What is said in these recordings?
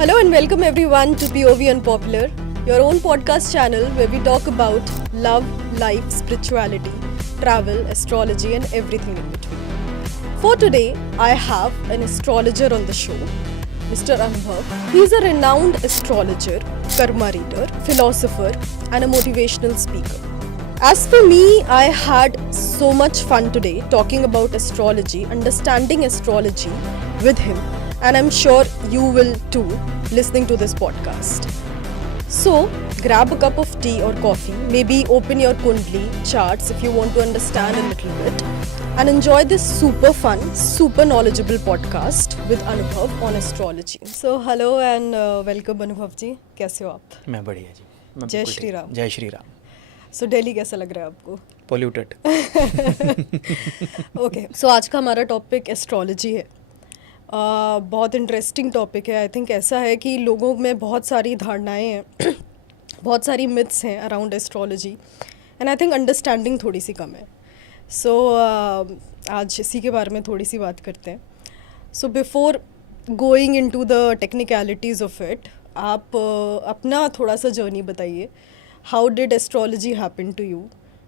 Hello and welcome everyone to POV Unpopular, your own podcast channel where we talk about love, life, spirituality, travel, astrology and everything in between. For today, I have an astrologer on the show, Mr. Anubhav. He is a renowned astrologer, karma reader, philosopher and a motivational speaker. As for me, I had so much fun today talking about astrology, understanding astrology with him, and I'm sure you will too listening to this podcast. So, grab a cup of tea or coffee, maybe open your Kundli charts if you want to understand a little bit, and enjoy this super fun, super knowledgeable podcast with Anubhav on astrology. So, hello and welcome Anubhav ji. कैसे हो आप? मैं बढ़िया जी. जय श्री राम. जय श्री राम. सो दिल्ली कैसा लग रहा है आपको? पोल्यूटेड. ओके, सो आज का हमारा टॉपिक एस्ट्रोलॉजी है. बहुत इंटरेस्टिंग टॉपिक है. आई थिंक ऐसा है कि लोगों में बहुत सारी धारणाएं हैं, बहुत सारी मिथ्स हैं around astrology, and I think understanding थोड़ी सी कम है. सो आज इसी के बारे में थोड़ी सी बात करते हैं. So before going into the technicalities of it, आप अपना थोड़ा सा जर्नी बताइए. How did astrology happen to you?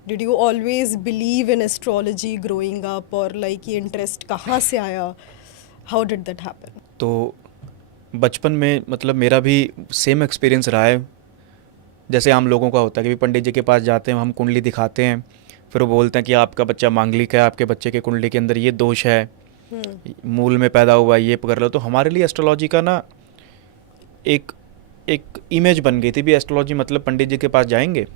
Did you always believe in astrology growing up, or like ये interest कहाँ से आया? How did that happen? तो बचपन में मतलब मेरा भी सेम एक्सपीरियंस रहा है जैसे आम लोगों का होता है कि पंडित जी के पास जाते हैं, हम कुंडली दिखाते हैं, फिर वो बोलते हैं कि आपका बच्चा मांगलिक है, आपके बच्चे के कुंडली के अंदर ये दोष है, मूल में पैदा हुआ है, ये पकड़ लो. तो हमारे लिए एस्ट्रोलॉजी का ना एक इमेज बन गई थी भी. एस्ट्रोलॉजी मतलब पंडित जी के पास जाएंगे,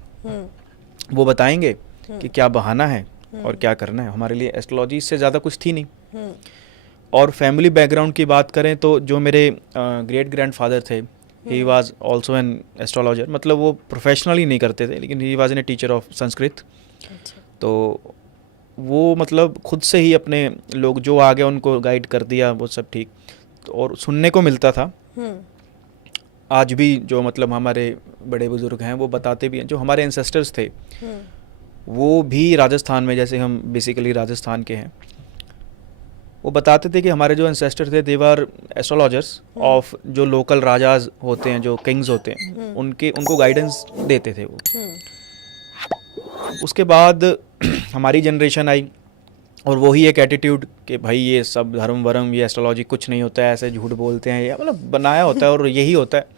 वो बताएंगे कि क्या बहाना है और क्या करना है. हमारे लिए एस्ट्रोलॉजी से ज़्यादा कुछ थी नहीं. और फैमिली बैकग्राउंड की बात करें तो जो मेरे ग्रेट ग्रैंडफादर थे, he was also an astrologer. मतलब वो प्रोफेशनली नहीं करते थे, लेकिन he was an teacher of Sanskrit. तो वो मतलब खुद से ही अपने लोग जो आ गए उनको गाइड कर दिया, वो सब ठीक. तो और सुनने को मिलता था. आज भी जो मतलब हमारे बड़े बुजुर्ग हैं वो बताते भी हैं, जो हमारे एंसेस्टर्स थे वो भी राजस्थान में, जैसे हम बेसिकली राजस्थान के हैं, वो बताते थे कि हमारे जो एंसेस्टर थे दे वर एस्ट्रोलॉजर्स ऑफ जो लोकल राजाज होते हैं, जो किंग्स होते हैं, उनको गाइडेंस देते थे वो. उसके बाद हमारी जनरेशन आई और वही एक एटीट्यूड कि भाई ये सब धर्म वरम, ये एस्ट्रोलॉजी कुछ नहीं होता है, ऐसे झूठ बोलते हैं, ये मतलब बनाया होता है और यही होता है.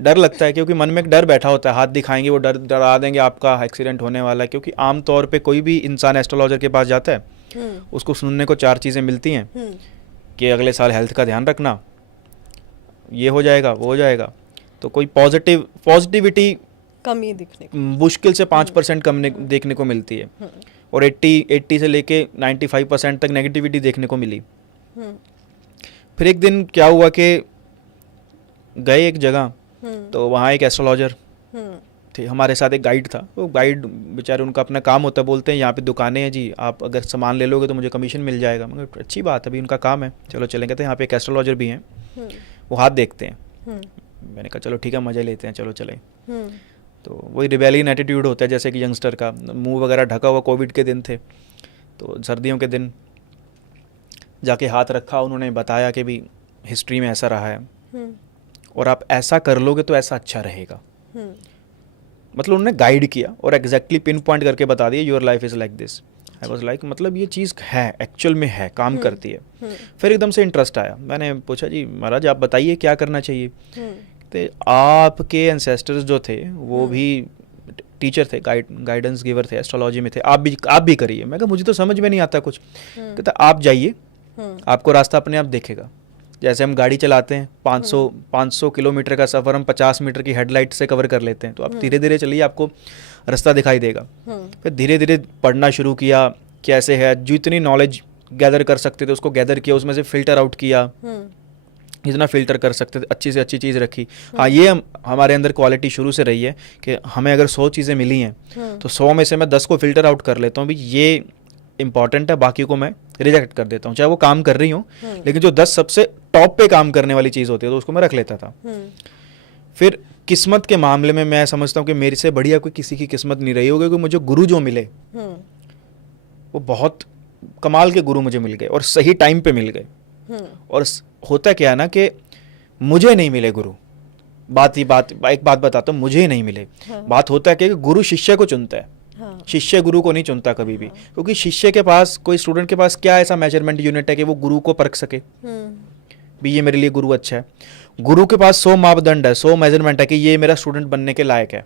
डर लगता है क्योंकि मन में एक डर बैठा होता है, हाथ दिखाएंगे वो डरा देंगे आपका एक्सीडेंट होने वाला है. क्योंकि आम तौर पे कोई भी इंसान एस्ट्रोलॉजर के पास जाता है, उसको सुनने को 4 चीज़ें मिलती हैं कि अगले साल हेल्थ का ध्यान रखना, ये हो जाएगा, वो हो जाएगा. तो कोई पॉजिटिविटी कमी दिखने को, मुश्किल से 5% कम देखने को मिलती है. और 80 से लेके 95% तक नेगेटिविटी देखने को मिली. फिर एक दिन क्या हुआ कि गए एक जगह, तो वहाँ एक एस्ट्रोलॉजर थे, हमारे साथ एक गाइड था. वो गाइड बेचारे, उनका अपना काम होता है, बोलते हैं यहाँ पे दुकानें हैं जी, आप अगर सामान ले लोगे तो मुझे कमीशन मिल जाएगा. मगर अच्छी बात है, अभी उनका काम है, चलो चलेंगे. तो यहाँ पे एक एस्ट्रोलॉजर भी हैं, वो हाथ देखते हैं. मैंने कहा चलो ठीक है, मज़ा लेते हैं, चलो चले. तो वही रिबेलियन एटीट्यूड होता है जैसे कि यंगस्टर का, मुंह वगैरह ढका हुआ. कोविड के दिन थे, तो सर्दियों के दिन जाके हाथ रखा, उन्होंने बताया कि भी हिस्ट्री में ऐसा रहा है और आप ऐसा कर लोगे तो ऐसा अच्छा रहेगा. मतलब उन्होंने गाइड किया और एग्जैक्टली पिन पॉइंट करके बता दिया, your life is like this. I was like मतलब ये चीज़ है, एक्चुअल में है, काम करती है. फिर एकदम से इंटरेस्ट आया. मैंने पूछा जी महाराज आप बताइए क्या करना चाहिए. तो आपके एंसेस्टर्स जो थे वो भी टीचर थे, गाइडेंस गिवर थे, एस्ट्रोलॉजी में थे, आप भी करिए. मैं कहा मुझे तो समझ में नहीं आता कुछ. कहता आप जाइए, आपको रास्ता अपने आप देखेगा. जैसे हम गाड़ी चलाते हैं, 500 किलोमीटर का सफ़र हम 50 मीटर की हेडलाइट से कवर कर लेते हैं. तो आप धीरे धीरे चलिए, आपको रास्ता दिखाई देगा. फिर धीरे धीरे पढ़ना शुरू किया, कैसे है, जितनी नॉलेज गैदर कर सकते थे उसको गैदर किया, उसमें से फ़िल्टर आउट किया, जितना फ़िल्टर कर सकते थे, अच्छी से अच्छी चीज़ रखी. हाँ, ये हमारे अंदर क्वालिटी शुरू से रही है कि हमें अगर 100 चीज़ें मिली हैं तो 100 में से मैं 10 को फ़िल्टर आउट कर लेता हूँ. भी ये इंपॉर्टेंट है, बाकी को मैं रिजेक्ट कर देता हूँ, चाहे वो काम कर रही हूँ, लेकिन जो 10 सबसे टॉप पे काम करने वाली चीज़ होती है तो उसको मैं रख लेता था. फिर किस्मत के मामले में मैं समझता हूँ कि मेरे से बढ़िया कोई किसी की किस्मत नहीं रही होगी, क्योंकि मुझे गुरु जो मिले वो बहुत कमाल के गुरु मुझे मिल गए और सही टाइम पे मिल गए. और होता क्या है ना कि मुझे नहीं मिले गुरु, एक बात बताता हूँ, मुझे ही नहीं मिले। हाँ। बात होता है कि गुरु शिष्य को चुनता है, हाँ। शिष्य गुरु को नहीं चुनता कभी भी, क्योंकि शिष्य के पास, कोई स्टूडेंट के पास क्या ऐसा मेजरमेंट यूनिट है कि वो गुरु को परख सके भी ये मेरे लिए गुरु अच्छा है। गुरु के पास 100 मापदंड है, 100 मेजरमेंट है कि ये मेरा स्टूडेंट बनने के लायक है।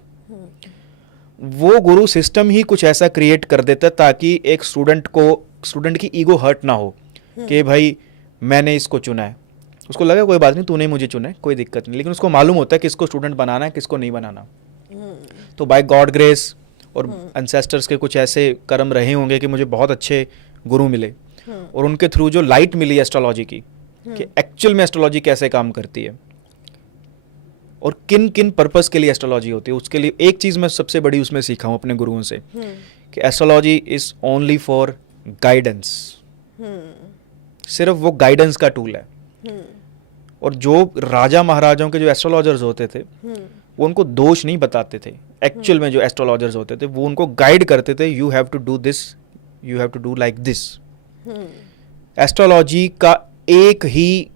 वो गुरु सिस्टम ही कुछ ऐसा क्रिएट कर देता है ताकि एक स्टूडेंट की ईगो हर्ट ना हो कि भाई मैंने इसको चुना है। उसको लगा कोई बात नहीं, तूने मुझे चुना है, कोई दिक्कत नहीं, लेकिन उसको मालूम होता है किसको स्टूडेंट बनाना है, किसको नहीं बनाना। तो बाय गॉड ग्रेस और एंसेस्टर्स के कुछ ऐसे कर्म रहे होंगे कि मुझे बहुत अच्छे गुरु मिले, और उनके थ्रू जो लाइट मिली एस्ट्रोलॉजी की, कि एक्चुअल में एस्ट्रोलॉजी कैसे काम करती है और किन किन पर्पस के लिए एस्ट्रोलॉजी होती है। उसके लिए एक चीज़ मैं सबसे बड़ी उसमें सीखा हूँ अपने गुरुओं से, कि astrology is only for guidance. सिर्फ वो गाइडेंस का टूल है। और जो राजा महाराजाओं के जो एस्ट्रोलॉजर्स होते थे, वो उनको दोष नहीं बताते थे। एक्चुअल में जो एस्ट्रोलॉजर्स होते थे वो उनको गाइड करते थे, you have to do this, you have to do like this. Astrology का एक ही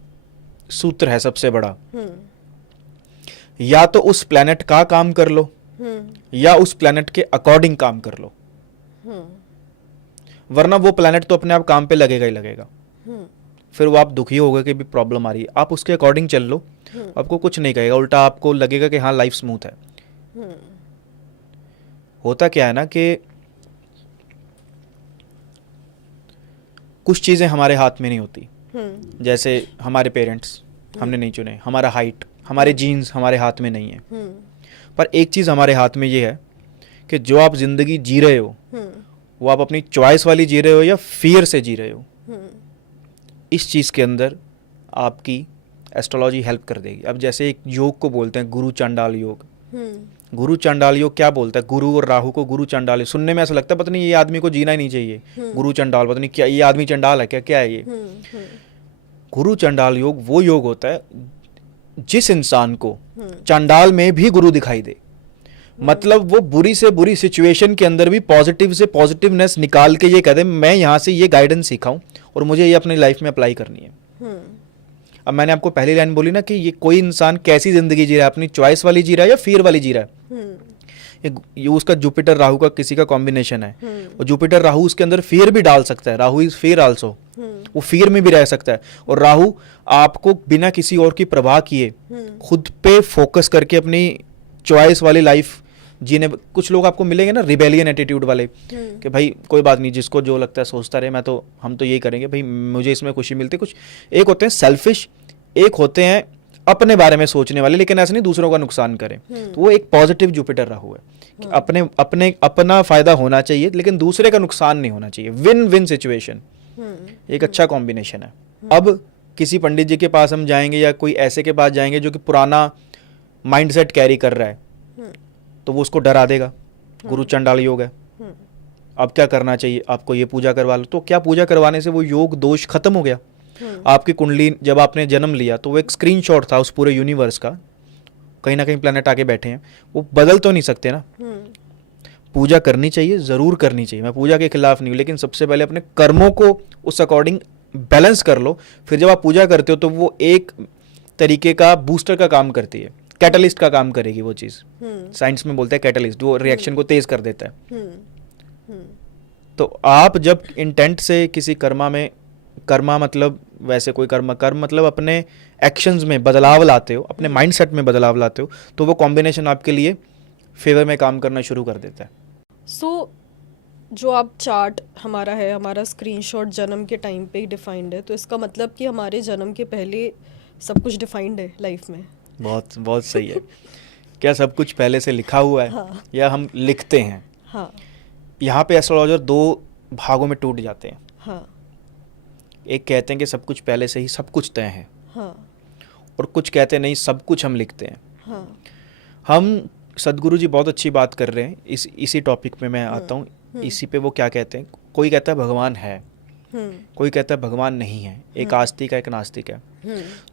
सूत्र है सबसे बड़ा, या तो उस प्लेनेट का काम कर लो, या उस प्लेनेट के अकॉर्डिंग काम कर लो, वरना वो प्लेनेट तो अपने आप काम पे लगेगा ही लगेगा। फिर वो आप दुखी होगे कि भी प्रॉब्लम आ रही है, आप उसके अकॉर्डिंग चल लो, आपको कुछ नहीं कहेगा, उल्टा आपको लगेगा कि हाँ लाइफ स्मूथ है। होता क्या है ना कि कुछ चीजें हमारे हाथ में नहीं होती, जैसे हमारे पेरेंट्स हमने नहीं चुने, हमारा हाइट, हमारे जीन्स हमारे हाथ में नहीं है। पर एक चीज हमारे हाथ में ये है कि जो आप जिंदगी जी रहे हो वो आप अपनी चॉइस वाली जी रहे हो या फियर से जी रहे हो। इस चीज के अंदर आपकी एस्ट्रोलॉजी हेल्प कर देगी। अब जैसे एक योग को बोलते हैं गुरु चंडाल योग। गुरु चंडाल योग क्या बोलता है? गुरु और राहु को गुरु चंडाल, सुनने में ऐसा लगता है पता नहीं ये आदमी को जीना ही नहीं चाहिए, गुरु चंडाल, पता नहीं क्या ये आदमी चंडाल है, क्या क्या है ये। गुरु चंडाल योग वो योग होता है जिस इंसान को चंडाल में भी गुरु दिखाई दे, मतलब वो बुरी से बुरी सिचुएशन के अंदर भी पॉजिटिव से पॉजिटिवनेस निकाल के ये कह दे मैं यहाँ से ये गाइडेंस सीखा हूँ और मुझे ये अपनी लाइफ में अप्लाई करनी है। अब मैंने आपको पहली लाइन बोली ना कि ये कोई इंसान कैसी जिंदगी जी रहा है, अपनी चॉइस वाली जी रहा है या फियर वाली जी रहा है। ये उसका जुपिटर राहु का किसी का कॉम्बिनेशन है, और जुपिटर राहु उसके अंदर फियर भी डाल सकता है, राहु इज फियर आल्सो, वो फियर में भी रह सकता है। और राहु आपको बिना किसी और की परवाह किए खुद पे फोकस करके अपनी चॉइस वाली लाइफ जीने। कुछ लोग आपको मिलेंगे ना रिबेलियन एटीट्यूड वाले, कि भाई कोई बात नहीं, जिसको जो लगता है सोचता रहे, हम तो यही करेंगे भाई, मुझे इसमें खुशी मिलती है। कुछ एक होते हैं सेल्फिश, एक होते हैं अपने बारे में सोचने वाले, लेकिन ऐसा नहीं दूसरों का नुकसान करें। तो वो एक पॉजिटिव जुपिटर राहु है कि अपना फायदा होना चाहिए लेकिन दूसरे का नुकसान नहीं होना चाहिए। विन विन सिचुएशन एक अच्छा कॉम्बिनेशन है। अब किसी पंडित जी के पास हम जाएंगे या कोई ऐसे के पास जाएंगे जो कि पुराना माइंडसेट कैरी कर रहा है, तो वो उसको डरा देगा। गुरु चंडाल योग है, अब क्या करना चाहिए आपको, ये पूजा करवा लो। तो क्या पूजा करवाने से वो योग दोष खत्म हो गया? आपकी कुंडली जब आपने जन्म लिया तो वो एक स्क्रीनशॉट था उस पूरे यूनिवर्स का, कहीं ना कहीं प्लेनेट आके बैठे हैं, वो बदल तो नहीं सकते ना। पूजा करनी चाहिए, जरूर करनी चाहिए, मैं पूजा के खिलाफ नहीं हूँ, लेकिन सबसे पहले अपने कर्मों को उस अकॉर्डिंग बैलेंस कर लो। फिर जब आप पूजा करते हो तो वो एक तरीके का बूस्टर का काम करती है, कैटलिस्ट का काम करेगी वो चीज। साइंस में बोलते हैं कैटलिस्ट, वो रिएक्शन को तेज कर देता है। तो आप जब इंटेंट से किसी कर्मा मतलब वैसे कोई कर्म मतलब अपने एक्शंस में बदलाव लाते हो, अपने माइंडसेट में बदलाव लाते हो, तो वो कॉम्बिनेशन आपके लिए फेवर में काम करना शुरू कर देता है। सो जो आप चार्ट हमारा है, हमारा स्क्रीनशॉट जन्म के टाइम पे ही डिफाइंड है, तो इसका मतलब कि हमारे जन्म के पहले सब कुछ डिफाइंड है लाइफ में। बहुत बहुत सही है। क्या सब कुछ पहले से लिखा हुआ है? हाँ। या हम लिखते हैं? हाँ। यहाँ पे एस्ट्रोलॉजर दो भागों में टूट जाते हैं। हाँ। एक कहते हैं कि सब कुछ पहले से ही सब कुछ तय है। हाँ। और कुछ कहते हैं नहीं, सब कुछ हम लिखते हैं। हाँ। हम सदगुरु जी बहुत अच्छी बात कर रहे हैं, इसी टॉपिक में मैं आता हूँ। इसी पे वो क्या कहते हैं, कोई कहता है भगवान है, कोई कहता है भगवान नहीं है, एक आस्तिक है एक नास्तिक है।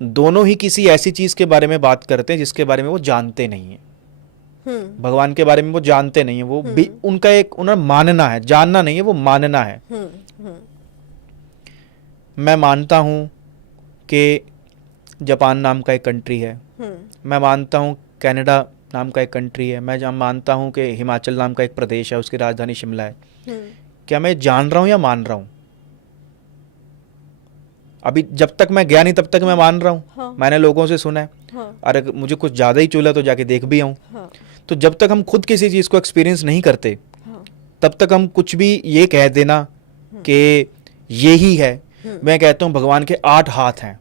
दोनों ही किसी ऐसी चीज के बारे में बात करते हैं जिसके बारे में वो जानते नहीं है। भगवान के बारे में वो जानते नहीं है, वो भी उनका एक उन्हें मानना है, जानना नहीं है, वो मानना है। मैं मानता हूं कि जापान नाम का एक कंट्री है, मैं मानता हूँ कनाडा नाम का एक कंट्री है, मैं मानता हूँ कि हिमाचल नाम का एक प्रदेश है, उसकी राजधानी शिमला है। क्या मैं जान रहा हूँ या मान रहा हूँ? अभी जब तक मैं गया नहीं तब तक मैं मान रहा हूँ। हाँ। मैंने लोगों से सुना है, हाँ। अरे मुझे कुछ ज़्यादा ही चूला तो जाके देख भी आऊँ। हाँ। तो जब तक हम खुद किसी चीज़ को एक्सपीरियंस नहीं करते, हाँ। तब तक हम कुछ भी ये कह देना कि ये ही है। मैं कहता हूँ भगवान के 8 हाथ हैं।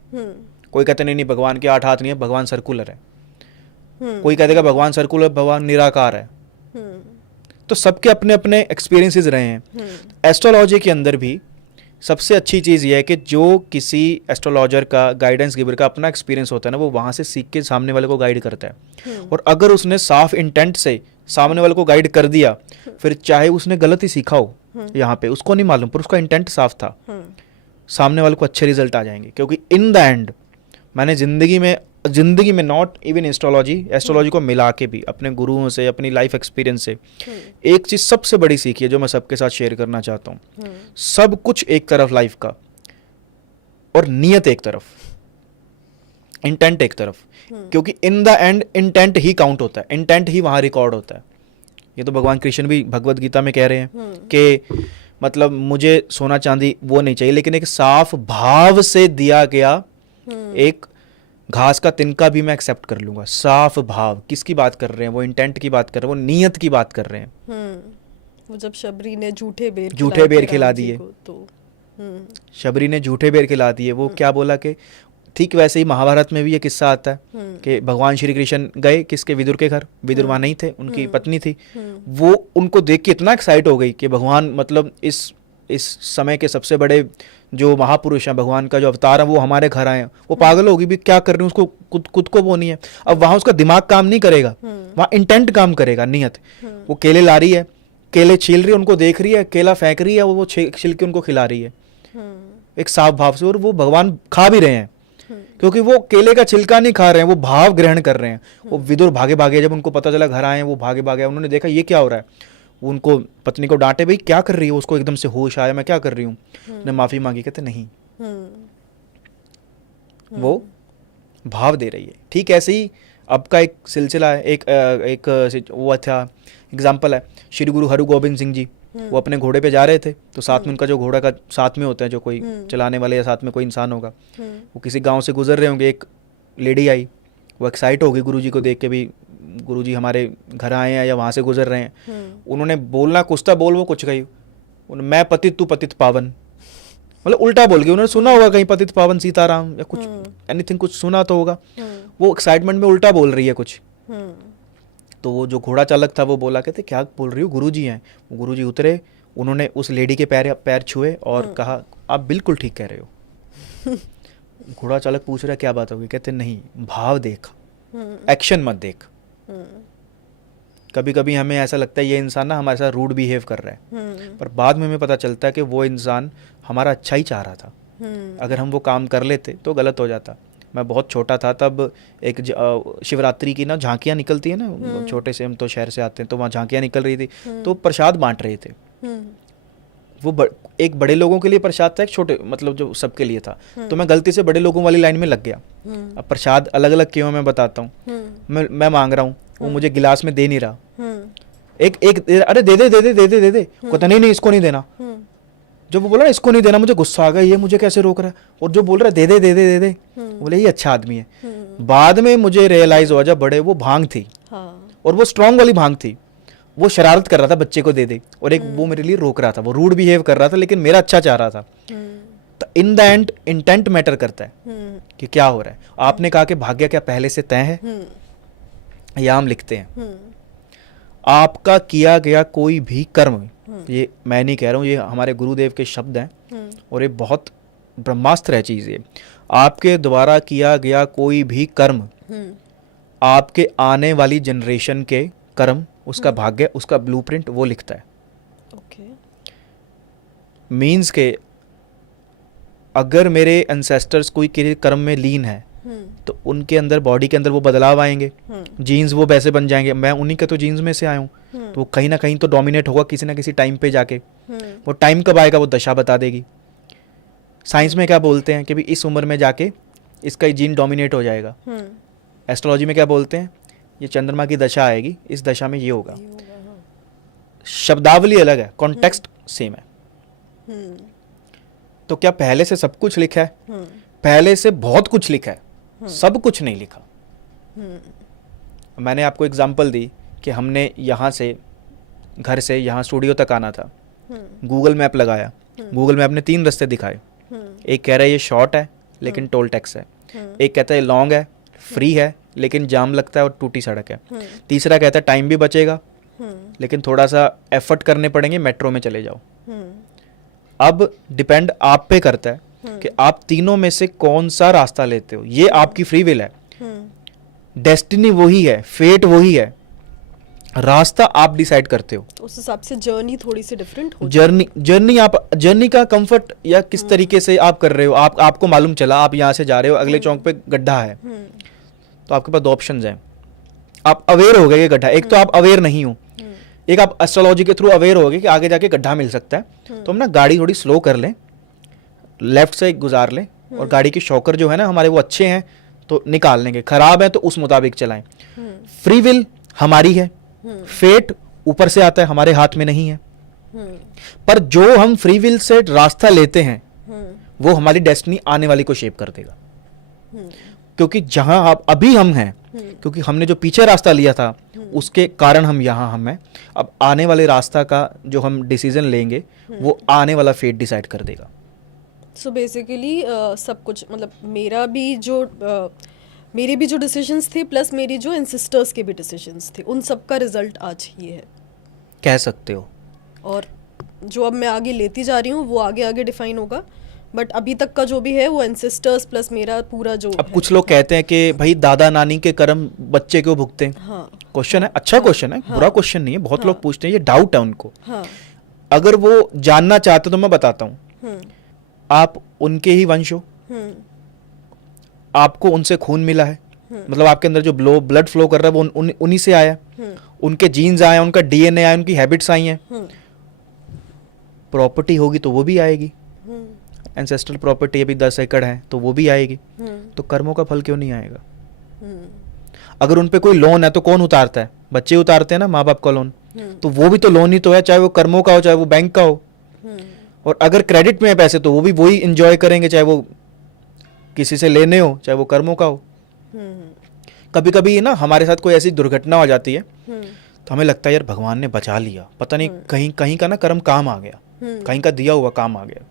कोई कहते नहीं भगवान के 8 हाथ नहीं है, भगवान सर्कुलर है। कोई कह देगा भगवान सर्कुलर, भगवान निराकार है। तो सबके अपने अपने एक्सपीरियंसेस रहे हैं। एस्ट्रोलॉजी के अंदर भी सबसे अच्छी चीज़ ये है कि जो किसी एस्ट्रोलॉजर का, गाइडेंस गिवर का अपना एक्सपीरियंस होता है ना, वो वहाँ से सीख के सामने वाले को गाइड करता है। और अगर उसने साफ इंटेंट से सामने वाले को गाइड कर दिया, फिर चाहे उसने गलत ही सीखा हो, यहाँ पे उसको नहीं मालूम, पर उसका इंटेंट साफ था, सामने वाले को अच्छे रिजल्ट आ जाएंगे। क्योंकि इन द एंड मैंने ज़िंदगी में नॉट इवन एस्ट्रोलॉजी को मिला के भी अपने गुरुओं से, अपनी लाइफ एक्सपीरियंस से एक चीज़ सबसे बड़ी सीखी है जो मैं सबके साथ शेयर करना चाहता हूँ। सब कुछ एक तरफ लाइफ का, और नियत एक तरफ, इंटेंट एक तरफ। क्योंकि in the end intent he count होता है, इंटेंट ही वहाँ रिकॉर्ड होता है। ये तो भगवान कृष्ण भी भगवत गीता में कह रहे हैं कि मतलब मुझे सोना चांदी वो नहीं चाहिए, लेकिन एक साफ भाव से दिया गया एक घास का तिनका भी मैं एक्सेप्ट कर लूंगा। साफ भाव, किसकी बात कर रहे हैं? वो इंटेंट की बात कर रहे हैं, वो नियत की बात कर रहे हैं। वो जब शबरी ने झूठे बेर खिला दिए, तो शबरी ने झूठे बेर खिला दिए। वो क्या बोला कि ठीक वैसे ही महाभारत में भी ये किस्सा आता है कि भगवान श्री कृष्ण गए किसके, विदुर के घर। विदुर वहाँ नहीं थे, उनकी पत्नी थी। वो उनको देख के इतना एक्साइट हो गई कि भगवान मतलब इस समय के सबसे बड़े जो महापुरुष हैं, भगवान का जो अवतार है, वो हमारे घर आए हैं। वो पागल होगी भी, क्या कर रही हूँ, उसको खुद को वो नहीं है। अब वहाँ उसका दिमाग काम नहीं करेगा, वहाँ इंटेंट काम करेगा, नियत। वो केले ला रही है, केले छील रही है, उनको देख रही है, केला फेंक रही है, वो छिल के उनको खिला रही है एक साफ भाव से। और वो भगवान खा भी रहे हैं, क्योंकि वो केले का छिलका नहीं खा रहे हैं, वो भाव ग्रहण कर रहे हैं। वो विदुर भागे भागे, जब उनको पता चला घर आए हैं, वो भागे भागे, उन्होंने देखा ये क्या हो रहा है। वो उनको पत्नी को डांटे, भाई क्या कर रही हो? उसको एकदम से होश आया, मैं क्या कर रही हूँ। ने माफी मांगी, कहते नहीं, वो भाव दे रही है। ठीक ऐसे ही अब का एक सिलसिला है, एक वो अच्छा एग्जाम्पल है, श्री गुरु हरगोबिंद सिंह जी। वो अपने घोड़े पे जा रहे थे, तो साथ में उनका जो घोड़ा का साथ में होता है, जो कोई चलाने वाले या साथ में कोई इंसान होगा, वो किसी गांव से गुजर रहे होंगे। एक लेडी आई, वो एक्साइट हो गई गुरुजी को देख के भी, गुरुजी हमारे घर आए हैं या वहाँ से गुजर रहे हैं। उन्होंने बोलना कुछ था, बोल वो कुछ गई, मैं पतित तू पतित पावन, मतलब उल्टा बोल गई। उन्होंने सुना होगा कहीं पतित पावन सीताराम या कुछ एनीथिंग, कुछ सुना तो होगा। वो एक्साइटमेंट में उल्टा बोल रही है कुछ। तो वो जो घोड़ा चालक था वो बोला, कहते क्या बोल रही हो, गुरुजी हैं। वो गुरुजी उतरे, उन्होंने उस लेडी के पैर छुए और कहा आप बिल्कुल ठीक कह रहे हो। घोड़ा चालक पूछ रहा क्या बात होगी, कहते नहीं, भाव देख, एक्शन मत देख। कभी कभी हमें ऐसा लगता है ये इंसान ना हमारे साथ रूड बिहेव कर रहा है, पर बाद में हमें पता चलता है कि वो इंसान हमारा अच्छा ही चाह रहा था। अगर हम वो काम कर लेते तो गलत हो जाता। मैं बहुत छोटा था तब एक शिवरात्रि की ना झांकियाँ निकलती है ना, छोटे से हम तो शहर से आते हैं, तो वहाँ झांकियाँ निकल रही थी, तो प्रसाद बांट रहे थे। वो एक बड़े लोगों के लिए प्रसाद था, एक छोटे मतलब जो सबके लिए था। तो मैं गलती से बड़े लोगों वाली लाइन में लग गया। अब प्रसाद अलग अलग क्यों मैं बताता हूँ। मैं मांग रहा हूँ, वो मुझे गिलास में दे नहीं रहा। एक अरे दे दे, कहता नहीं इसको नहीं देना। जब वो बोला ना इसको नहीं देना, मुझे गुस्सा आ गया, ये मुझे कैसे रोक रहा है। और जो बोल रहा है दे दे, बोले ये अच्छा आदमी है। बाद में मुझे रियलाइज हुआ जब बड़े, वो भांग थी। और वो स्ट्रांग वाली भांग थी। वो शरारत कर रहा था बच्चे को दे दे, और एक वो मेरे लिए रोक रहा था, वो रूड बिहेव कर रहा था, लेकिन मेरा अच्छा चाह रहा था। तो in the end intent matter करता है कि क्या हो रहा है। आपने कहा कि भाग्य क्या पहले से तय है, या हम लिखते हैं। आपका किया गया कोई भी कर्म, ये मैं नहीं कह रहा हूँ, ये हमारे गुरुदेव के शब्द हैं, और ये बहुत ब्रह्मास्त्र है चीज़। ये आपके द्वारा किया गया कोई भी कर्म आपके आने वाली जनरेशन के कर्म, उसका भाग्य, उसका ब्लूप्रिंट वो लिखता है। मीन्स के अगर मेरे एंसेस्टर्स कोई के कर्म में लीन है, तो उनके अंदर, बॉडी के अंदर वो बदलाव आएंगे, जीन्स वो वैसे बन जाएंगे। मैं उन्हीं के तो जीन्स में से आया हूँ, तो कहीं ना कहीं तो डोमिनेट होगा किसी ना किसी टाइम पे जाके। वो टाइम कब आएगा वो दशा बता देगी। साइंस में क्या बोलते हैं कि भी इस उम्र में जाके इसका जीन डोमिनेट हो जाएगा। एस्ट्रोलॉजी में क्या बोलते हैं, ये चंद्रमा की दशा आएगी, इस दशा में ये होगा। शब्दावली अलग है, कॉन्टेक्स्ट सेम है। तो क्या पहले से सब कुछ लिखा है? पहले से बहुत कुछ लिखा है, सब कुछ नहीं लिखा। मैंने आपको एग्जांपल दी कि हमने यहाँ से, घर से यहाँ स्टूडियो तक आना था, गूगल मैप लगाया, गूगल मैप ने 3 रास्ते दिखाए। एक कह रहा है ये शॉर्ट है लेकिन टोल टैक्स है, एक कहता है लॉन्ग है फ्री है लेकिन जाम लगता है और टूटी सड़क है, तीसरा कहता है टाइम भी बचेगा लेकिन थोड़ा सा एफर्ट करने पड़ेंगे, मेट्रो में चले जाओ। अब डिपेंड आप पे करता है कि आप तीनों में से कौन सा रास्ता लेते हो। ये आपकी फ्री विल है, डेस्टिनी वही है, फेट वही है, रास्ता आप डिसाइड करते हो। उस हिसाब से जर्नी थोड़ी सी डिफरेंट हो। जर्नी का कंफर्ट या किस तरीके से आप कर रहे हो। आपको मालूम चला आप यहाँ से जा रहे हो, अगले चौक पे गड्ढा है, तो आपके पास 2 ऑप्शंस हैं। आप अवेयर हो गए ये गड्ढा, एक तो आप अवेयर नहीं हो, एक आप एस्ट्रोलॉजी के थ्रू अवेयर हो गए कि आगे जाके गड्ढा मिल सकता है। तो हम ना गाड़ी थोड़ी स्लो कर लें, लेफ्ट से गुजार लें, और गाड़ी के शॉकर जो है ना हमारे वो अच्छे हैं तो निकाल लेंगे, खराब है तो उस मुताबिक चलाएं। फ्री विल हमारी है, फेट ऊपर से आता है, हमारे हाथ में नहीं है। पर जो हम फ्री विल से रास्ता लेते हैं वो हमारी डेस्टिनी आने वाली को शेप कर देगा। क्योंकि जहां आप अभी हम हैं, क्योंकि हमने जो पीछे रास्ता लिया था उसके कारण हम यहाँ हम हैं। अब आने वाले रास्ता का जो हम डिसीजन लेंगे वो आने वाला फेट डिसाइड कर देगा। सो बेसिकली सब कुछ मतलब मेरे भी जो डिसीजंस थे प्लस मेरी जो एंसेस्टर्स के भी डिसीजंस थे, उन सब का रिजल्ट आज ये है, कह सकते हो। और जो अब मैं आगे लेती जा रही हूँ वो आगे आगे डिफाइन होगा, बट अभी तक का जो भी है वो एंसेस्टर्स प्लस मेरा पूरा जो अब कुछ लोग कहते हैं कि भाई दादा नानी के कर्म बच्चे क्यों भुगते हैं। हाँ, क्वेश्चन है, अच्छा क्वेश्चन है, बुरा क्वेश्चन नहीं है। बहुत लोग पूछते हैं, ये डाउट है उनको। हाँ, अगर वो जानना चाहते तो मैं बताता हूँ। आप उनके ही वंश हो, आपको उनसे खून मिला है, मतलब आपके अंदर जो ब्लड फ्लो कर रहा है वो उन्हीं से आया, उनके जीन्स आए, उनका डीएनए आया, उनकी हैबिट्स आई हैं। प्रॉपर्टी होगी तो वो भी आएगी, एंसेस्ट्रल प्रॉपर्टी अभी 10 एकड़ है तो वो भी आएगी। तो कर्मों का फल क्यों नहीं आएगा? अगर उन पे कोई लोन है तो कौन उतारता है? बच्चे उतारते हैं ना माँ बाप का लोन, तो वो भी तो लोन ही तो है, चाहे वो कर्मों का हो चाहे वो बैंक का हो। और अगर क्रेडिट में है पैसे तो वो भी वही इंजॉय करेंगे, चाहे वो किसी से लेने हो चाहे वो कर्मों का हो। कभी कभी ना हमारे साथ कोई ऐसी दुर्घटना हो जाती है तो हमें लगता है यार भगवान ने बचा लिया, पता नहीं कहीं कहीं का ना कर्म काम आ गया, कहीं का दिया हुआ काम आ गया।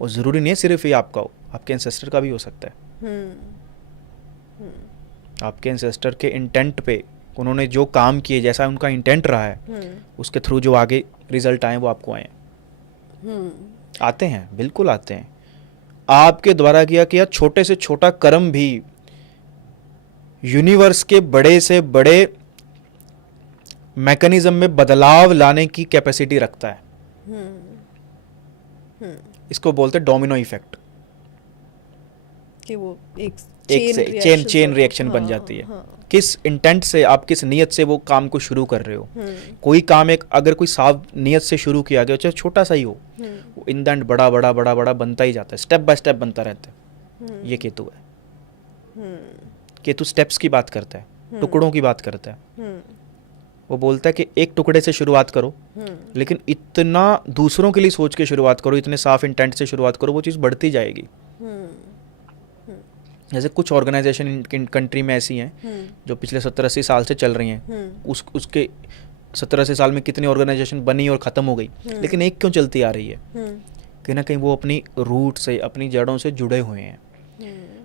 और जरूरी नहीं है सिर्फ ये आपका हो, आपके एंसेस्टर का भी हो सकता है। आपके एंसेस्टर के इंटेंट पे उन्होंने जो काम किए, जैसा उनका इंटेंट रहा है, उसके थ्रू जो आगे रिजल्ट आए वो आपको आए। आते हैं, बिल्कुल आते हैं। आपके द्वारा किया छोटे से छोटा कर्म भी यूनिवर्स के बड़े से बड़े मैकेनिज्म में बदलाव लाने की कैपेसिटी रखता है। इसको बोलते हैं डोमिनो इफेक्ट, कि वो एक चेन रिएक्शन बन जाती है। किस इंटेंट से, आप किस नियत से वो काम को शुरू कर रहे हो। कोई काम अगर कोई साफ नियत से शुरू किया गया, चाहे छोटा सा ही हो, वो इन द एंड बड़ा बड़ा बड़ा बड़ा बनता ही जाता है, स्टेप बाय स्टेप बनता रहता है। ये केतु है। केतु स्टेप्स की बात करता है, टुकड़ों की बात करता है। वो बोलता है कि एक टुकड़े से शुरुआत करो, लेकिन इतना दूसरों के लिए सोच के शुरुआत करो, इतने साफ इंटेंट से शुरुआत करो, वो चीज़ बढ़ती जाएगी। जैसे कुछ ऑर्गेनाइजेशन इन कंट्री में ऐसी हैं जो पिछले 70-80 साल से चल रही हैं। उसके 70-80 साल में कितनी ऑर्गेनाइजेशन बनी और ख़त्म हो गई, लेकिन एक क्यों चलती आ रही है? कहीं ना कहीं वो अपनी रूट से, अपनी जड़ों से जुड़े हुए हैं।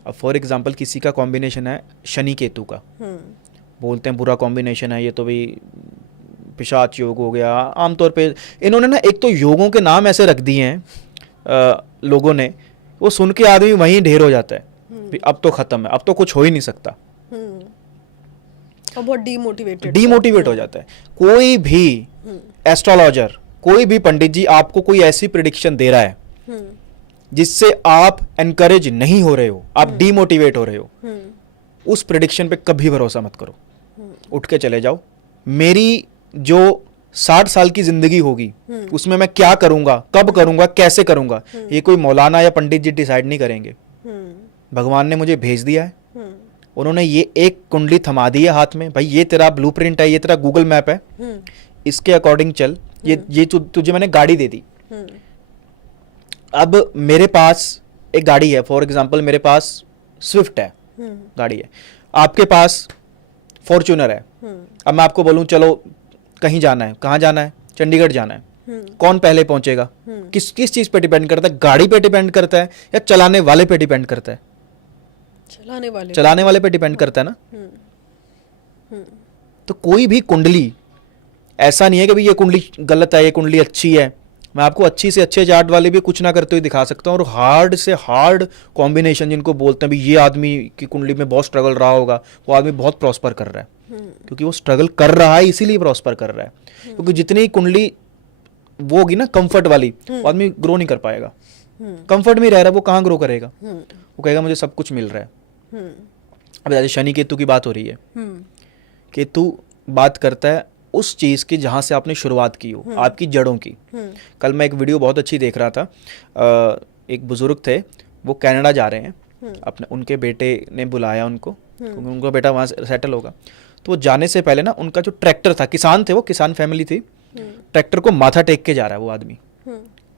अब फॉर एग्जांपल किसी का कॉम्बिनेशन है शनि केतु का, बोलते हैं बुरा कॉम्बिनेशन है, ये तो भी पिशाच योग हो गया। आमतौर पे इन्होंने ना एक तो योगों के नाम ऐसे रख दिए हैं लोगों ने, वो सुन के आदमी वहीं ढेर हो जाता है, अब तो खत्म है, अब तो कुछ हो ही नहीं सकता, अब बहुत डीमोटिवेट हो जाता है। कोई भी एस्ट्रोलॉजर, कोई भी पंडित जी आपको कोई ऐसी प्रेडिक्शन दे रहा है जिससे आप एनकरेज नहीं हो रहे हो, आप डीमोटिवेट हो रहे हो, उस प्रेडिक्शन पे कभी भरोसा मत करो। उठ के चले जाओ। मेरी जो 60 साल की जिंदगी होगी उसमें मैं क्या करूंगा, कब करूंगा, कैसे करूंगा, ये कोई मौलाना या पंडित जी डिसाइड नहीं करेंगे। भगवान ने मुझे भेज दिया है, उन्होंने ये एक कुंडली थमा दी है हाथ में, भाई ये तेरा ब्लूप्रिंट है, ये तेरा गूगल मैप है, इसके अकॉर्डिंग चल, ये तुझे मैंने गाड़ी दे दी। अब मेरे पास एक गाड़ी है, फॉर एग्जांपल मेरे पास स्विफ्ट है, गाड़ी है, आपके पास फॉर्च्यूनर है। अब मैं आपको बोलूं चलो कहीं जाना है, कहाँ जाना है, चंडीगढ़ जाना है, कौन पहले पहुंचेगा? किस चीज पे डिपेंड करता है? गाड़ी पे डिपेंड करता है या चलाने वाले पे डिपेंड करता है? चलाने वाले पे डिपेंड करता है ना। तो कोई भी कुंडली ऐसा नहीं है कि भाई ये कुंडली गलत है, ये कुंडली अच्छी है। मैं आपको अच्छी से अच्छे चार्ट वाले भी कुछ ना करते हुए दिखा सकता हूँ, और हार्ड से हार्ड कॉम्बिनेशन जिनको बोलते हैं भी ये आदमी की कुंडली में बहुत स्ट्रगल रहा होगा, वो आदमी बहुत प्रॉस्पर कर रहा है, क्योंकि वो स्ट्रगल कर रहा है इसीलिए प्रॉस्पर कर रहा है। क्योंकि जितनी कुंडली वो होगी ना कंफर्ट वाली, वो आदमी ग्रो नहीं कर पाएगा। कंफर्ट में रह रहा है, वो कहाँ ग्रो करेगा? वो कहेगा मुझे सब कुछ मिल रहा है। अब जैसे शनि केतु की बात हो रही है, केतु बात करता है उस चीज की जहां से आपने शुरुआत की हो, आपकी जड़ों की। कल मैं एक वीडियो बहुत अच्छी देख रहा था, एक बुजुर्ग थे, वो कनाडा जा रहे हैं, अपने उनके बेटे ने बुलाया उनको, क्योंकि उनका बेटा वहां सेटल होगा। तो वो जाने से पहले ना उनका जो ट्रैक्टर था, किसान थे, वो किसान फैमिली थी, ट्रैक्टर को माथा टेक के जा रहा है वो आदमी,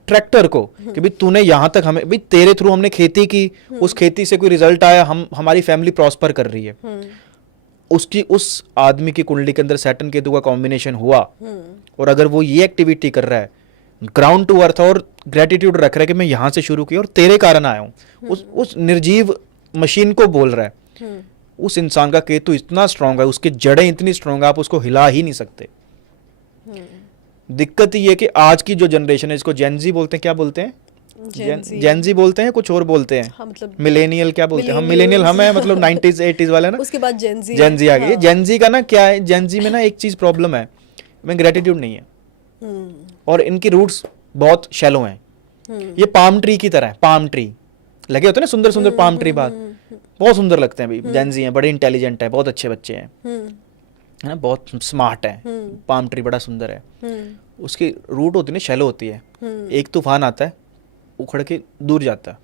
ट्रैक्टर को, कि भाई तूने यहाँ तक हमें, भाई तेरे थ्रू हमने खेती की, उस खेती से कोई रिजल्ट आया, हमारी फैमिली प्रॉस्पर कर रही है। उसकी उस आदमी की कुंडली के अंदर सैटर्न केतु का कॉम्बिनेशन हुआ, और अगर वो ये एक्टिविटी कर रहा है, ग्राउंड टू अर्थ और ग्रेटिट्यूड रख रहा है कि मैं यहाँ से शुरू किया और तेरे कारण आया हूँ, उस निर्जीव मशीन को बोल रहा है, उस इंसान का केतु इतना स्ट्रांग है, उसकी जड़ें इतनी स्ट्रांग है, आप उसको हिला ही नहीं सकते। दिक्कत ये है कि आज की जो जनरेशन है, इसको जेनजी बोलते हैं, क्या बोलते हैं? जेनजी बोलते हैं, कुछ और बोलते हैं, हाँ, मतलब मिलेनियल क्या बोलते हैं? हम मिलेनियल हम है, मतलब 90s 80s वाले ना, उसके बाद जेनजी आ गई। हाँ। जेनजी का ना क्या है, जेनजी में ना एक चीज प्रॉब्लम है, में ग्रेटिट्यूड नहीं है, और इनकी रूट्स बहुत शैलो हैं। ये पाम ट्री की तरह है, पाम ट्री लगे होते हैं ना, सुंदर सुंदर पाम ट्री, बात बहुत सुंदर लगते हैं भाई। जेनजी हैं, बड़े इंटेलिजेंट है, बहुत अच्छे बच्चे हैं, है ना, बहुत स्मार्ट है, पाम ट्री बड़ा सुंदर है। उसकी रूट होती है ना, शैलो होती है, एक तूफान आता है, उखड़ के दूर जाता है,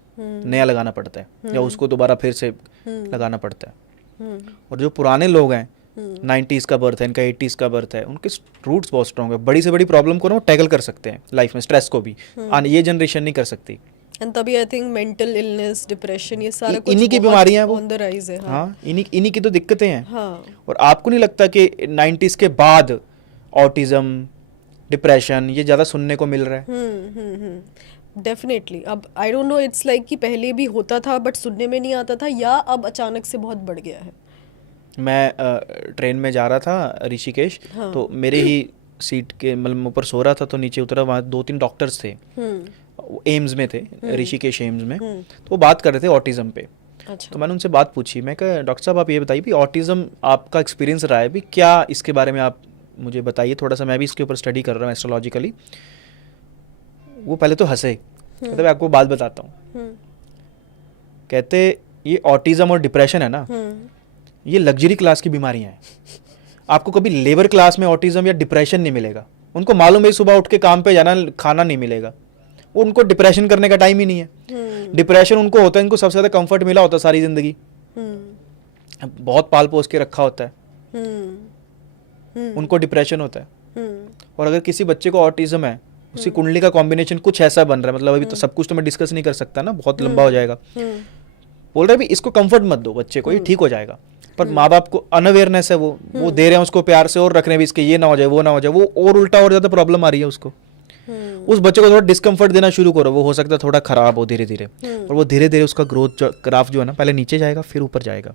नया लगाना पड़ता है, या उसको दोबारा फिर से लगाना पड़ता है। और जो पुराने लोग हैं, 90s का बर्थ है इनका, 80s का बर्थ है, उनके रूट्स बहुत स्ट्रॉन्ग है, बड़ी से बड़ी प्रॉब्लम को ना वो टैकल कर सकते हैं लाइफ में, स्ट्रेस को भी। ये जनरेशन नहीं कर सकती। एंड तभी I think mental illness, depression, ये सारा कुछ इन्हीं की बीमारियां हैं, ऑन द राइज है। हाँ, इन्हीं की तो दिक्कतें हैं। हाँ। और आपको नहीं लगता कि 90s के बाद ऑटिज्म, डिप्रेशन ये ज्यादा सुनने को मिल रहा है? डेफिनेटली। अब I don't know, it's like कि पहले भी होता था बट सुनने में नहीं आता था, या अब अचानक से बहुत बढ़ गया है। मैं ट्रेन में जा रहा था ऋषिकेश, हाँ। तो मेरे ही सीट के मतलब ऊपर सो रहा था, तो नीचे उतरा, वहाँ 2-3 डॉक्टर्स थे, एम्स में थे, ऋषिकेश एम्स में, तो वो बात कर रहे थे ऑटिज्म पे। अच्छा। तो मैंने उनसे बात पूछी, मैं कहा डॉक्टर साहब आप ये बताइए भी ऑटिज्म आपका एक्सपीरियंस रहा है भी, क्या इसके बारे में आप मुझे बताइए थोड़ा सा, मैं भी इसके ऊपर स्टडी कर रहा हूँ एस्ट्रोलॉजिकली। वो पहले तो हंसे, कहते मैं आपको बात बताता हूँ, कहते ये ऑटिज्म और डिप्रेशन है ना, ये लग्जरी क्लास की बीमारियां हैं, आपको कभी लेबर क्लास में ऑटिज्म या डिप्रेशन नहीं मिलेगा। उनको मालूम है सुबह उठ के काम पे जाना, खाना नहीं मिलेगा, उनको डिप्रेशन करने का टाइम ही नहीं है। डिप्रेशन उनको होता है, इनको सबसे ज्यादा कंफर्ट मिला होता है सारी जिंदगी, बहुत पाल पोस के रखा होता है, उनको डिप्रेशन होता है। और अगर किसी बच्चे को ऑटिज्म है, उसकी कुंडली का कॉम्बिनेशन कुछ ऐसा बन रहा है, मतलब अभी तो सब कुछ तो मैं डिस्कस नहीं कर सकता ना, बहुत लंबा हो जाएगा, बोल रहे भी इसको कंफर्ट मत दो बच्चे को, ये ठीक हो जाएगा। पर माँ बाप को अनअवेयरनेस है, वो दे रहे हैं उसको प्यार से और रख रहे हैं भी इसके ये ना हो जाए, वो ना हो जाए, वो और उल्टा और ज्यादा प्रॉब्लम आ रही है उसको। उस बच्चे को थोड़ा डिस्कम्फर्ट देना शुरू करो, वो हो सकता है थोड़ा खराब हो धीरे धीरे, और वो धीरे धीरे उसका ग्रोथ ग्राफ जो है ना, पहले नीचे जाएगा फिर ऊपर जाएगा।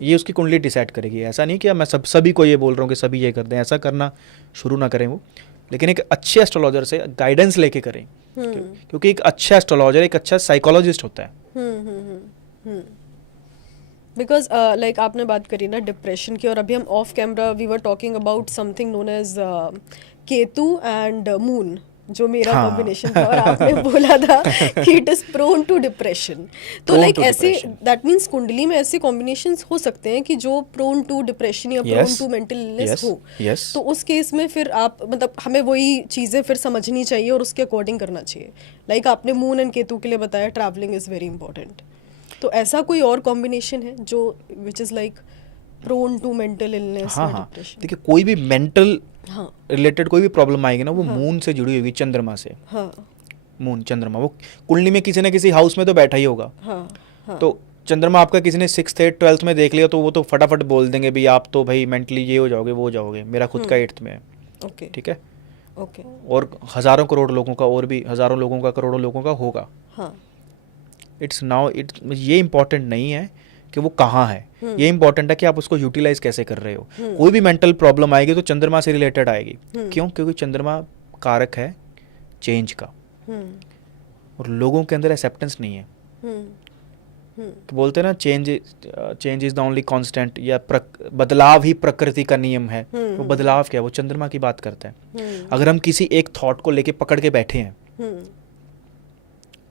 ये उसकी कुंडली डिसाइड करेगी। ऐसा नहीं कि मैं सभी को ये बोल रहा हूँ कि सभी ये कर दें, ऐसा करना शुरू ना करें वो, लेकिन एक अच्छे एस्ट्रोलॉजर से गाइडेंस लेके करें, क्योंकि एक अच्छा एस्ट्रोलॉजर एक अच्छा साइकोलॉजिस्ट होता है। बिकॉज लाइक आपने बात करी ना डिप्रेशन की, और अभी हम off camera we were talking about something known as Ketu and moon, जो मेरा कॉम्बिनेशन था, और आपने बोला था कि it is prone to depression. तो लाइक ऐसे दैट मीन्स कुंडली में ऐसे कॉम्बिनेशंस हो सकते हैं कि जो प्रोन टू डिप्रेशन या प्रोन टू मेंटल इलनेस हो। तो उस केस में फिर आप मतलब हमें वही चीज़ें फिर समझनी चाहिए और उसके अकॉर्डिंग करना चाहिए। लाइक आपने मून एंड केतु के लिए बताया ट्रैवलिंग इज़ वेरी इंपॉर्टेंट। तो ऐसा कोई और कॉम्बिनेशन है जो which is like prone to mental illness हाँ और हाँ, डिप्रेशन? देखिए कोई भी मेंटल हाँ रिलेटेड कोई भी प्रॉब्लम आएगी ना, वो हाँ। मून से जुड़ी होगी, चंद्रमा से। हाँ मून चंद्रमा, वो कुंडली में किसी न किसी हाउस में तो बैठा ही होगा। हाँ हाँ। तो चंद्रमा आपका किसी ने 6th 8th 12th में देख लिया तो वो तो फटाफट बोल देंगे भी आप तो भाई मेंटली ये हो जाओगे वो हो जाओगे। मेरा खुद का 8th में है, ओके ठीक है, ओके। और हज़ारों करोड़ लोगों का, और भी हज़ारों लोगों का, करोड़ों लोगों का होगा। हाँ इट्स नाउ ये इम्पॉर्टेंट नहीं है कि वो कहाँ है, ये इम्पॉर्टेंट है कि आप उसको यूटिलाइज कैसे कर रहे हो। कोई भी मेंटल प्रॉब्लम आएगी तो चंद्रमा से रिलेटेड आएगी। क्यों? क्योंकि चंद्रमा कारक है चेंज का, और लोगों के अंदर एक्सेप्टेंस नहीं है। तो बोलते हैं ना, change is the only constant, या बदलाव ही प्रकृति का नियम है। वो बदलाव क्या है? वो चंद्रमा की बात करता है। अगर हम किसी एक थॉट को लेके पकड़ के बैठे हैं,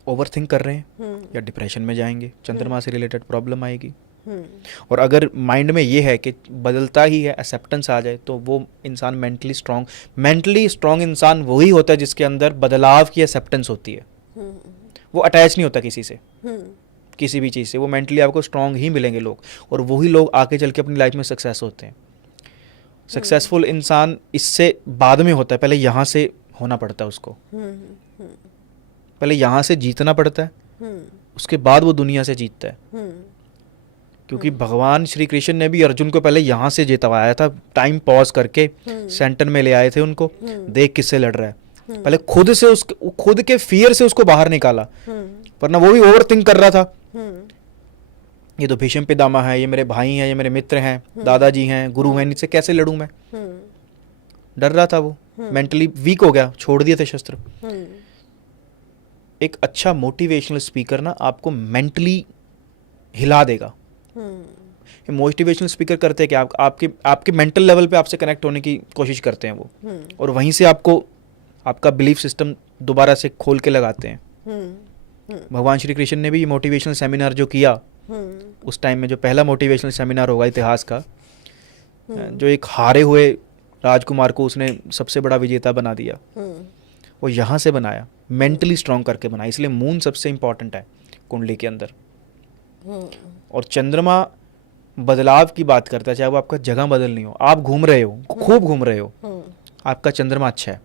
ओवर थिंक कर रहे हैं, या डिप्रेशन में जाएंगे, चंद्रमा से रिलेटेड प्रॉब्लम आएगी। और अगर माइंड में ये है कि बदलता ही है, एक्सेप्टेंस आ जाए, तो वो इंसान मेंटली स्ट्रांग इंसान वही होता है जिसके अंदर बदलाव की एक्सेप्टेंस होती है। वो अटैच नहीं होता किसी से, किसी भी चीज़ से। वो मेंटली आपको स्ट्रांग ही मिलेंगे लोग, और वही लोग आगे चल के अपनी लाइफ में सक्सेस होते हैं। सक्सेसफुल इंसान इससे बाद में होता है, पहले यहाँ से होना पड़ता है उसको, पहले यहाँ से जीतना पड़ता है, उसके बाद वो दुनिया से जीतता है। क्योंकि भगवान श्री कृष्ण ने भी अर्जुन को पहले यहाँ से जितवाया था, टाइम पॉज करके सेंटर में ले आए थे उनको, देख किससे लड़ रहा है। पहले खुद के फियर से उसको बाहर निकाला, वरना वो भी ओवर थिंक कर रहा था। ये तो भीष्म पितामह है, ये मेरे भाई हैं, ये मेरे मित्र हैं, दादाजी हैं, गुरु हैं, इनसे कैसे लड़ूं मैं? डर रहा था वो, मेंटली वीक हो गया, छोड़ दिए थे शस्त्र। एक अच्छा मोटिवेशनल स्पीकर ना आपको मेंटली हिला देगा। मोटिवेशनल स्पीकर करते हैं कि आपके मेंटल लेवल पे आपसे कनेक्ट होने की कोशिश करते हैं वो, और वहीं से आपको आपका बिलीफ सिस्टम दोबारा से खोल के लगाते हैं। भगवान श्री कृष्ण ने भी मोटिवेशनल सेमिनार जो किया उस टाइम में, जो पहला मोटिवेशनल सेमिनार होगा इतिहास का, जो एक हारे हुए राजकुमार को उसने सबसे बड़ा विजेता बना दिया, वो यहाँ से बनाया, मेंटली स्ट्रांग करके बनाया। इसलिए मून सबसे इंपॉर्टेंट है कुंडली के अंदर। और चंद्रमा बदलाव की बात करता है, चाहे वो आपका जगह बदलनी हो, आप घूम रहे हो, खूब घूम रहे हो, आपका चंद्रमा अच्छा है,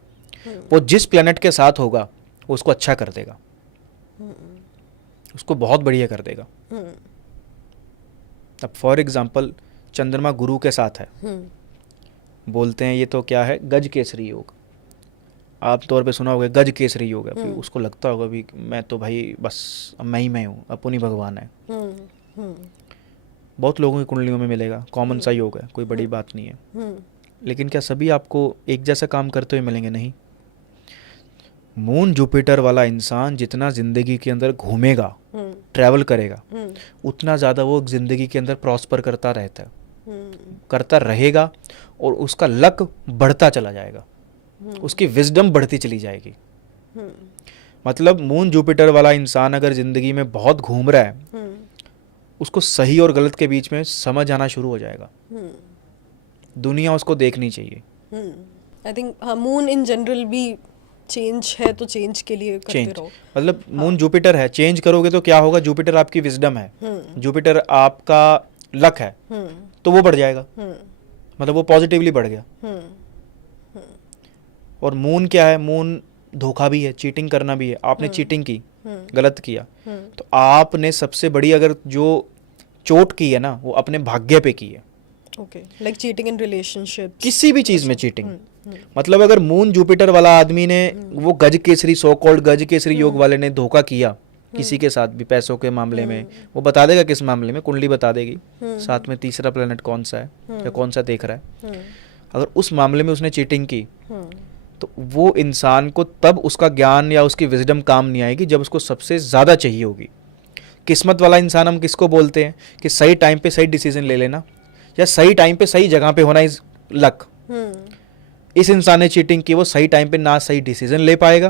वो जिस प्लेनेट के साथ होगा वो उसको अच्छा कर देगा, उसको बहुत बढ़िया कर देगा। अब फॉर एग्जाम्पल चंद्रमा गुरु के साथ है, बोलते हैं ये तो क्या है, गज केसरी योग। आप तौर पे सुना होगा गज केसरी योग है। उसको लगता होगा भी मैं तो भाई बस अब मैं हूँ, अब पुनी भगवान है। बहुत लोगों की कुंडलियों में मिलेगा, कॉमन सा योग है, कोई बड़ी बात नहीं है। लेकिन क्या सभी आपको एक जैसा काम करते हुए मिलेंगे? नहीं। मून जुपिटर वाला इंसान जितना जिंदगी के अंदर घूमेगा, ट्रैवल करेगा, उतना ज़्यादा वो जिंदगी के अंदर प्रॉस्पर करता रहता है, करता रहेगा, और उसका लक बढ़ता चला जाएगा, उसकी विजडम बढ़ती चली जाएगी। मतलब मून जुपिटर वाला इंसान अगर जिंदगी में बहुत घूम रहा है, उसको सही और गलत के बीच में समझ आना शुरू हो जाएगा, दुनिया उसको देखनी चाहिए। आई थिंक हाँ, मून इन जनरल भी चेंज है, तो चेंज के लिए करते रहो। मतलब मून जुपिटर है, चेंज करोगे तो क्या होगा? जुपिटर आपकी विजडम है, जुपिटर आपका लक है, तो वो बढ़ जाएगा, मतलब वो पॉजिटिवली बढ़ गया। और मून क्या है? मून धोखा भी है, चीटिंग करना भी है। आपने चीटिंग की, गलत किया, तो आपने सबसे बड़ी अगर जो चोट की है ना, वो अपने भाग्य पे की है। Okay, like cheating in relationship, किसी भी चीज में चीटिंग। मतलब अगर मून जुपिटर वाला आदमी ने वो गज केसरी, सो कॉल्ड गज केसरी योग वाले ने धोखा किया किसी के साथ भी, पैसों के मामले में, वो बता देगा किस मामले में, कुंडली बता देगी, साथ में तीसरा प्लेनेट कौन सा है या कौन सा देख रहा है। अगर उस मामले में उसने चीटिंग की, तो वो इंसान को तब उसका ज्ञान या उसकी विजडम काम नहीं आएगी जब उसको सबसे ज़्यादा चाहिए होगी। किस्मत वाला इंसान हम किसको बोलते हैं? कि सही टाइम पे सही डिसीजन ले लेना, या सही टाइम पे सही जगह पे होना इज लक। इस इंसान ने चीटिंग की, वो सही टाइम पे ना सही डिसीजन ले पाएगा,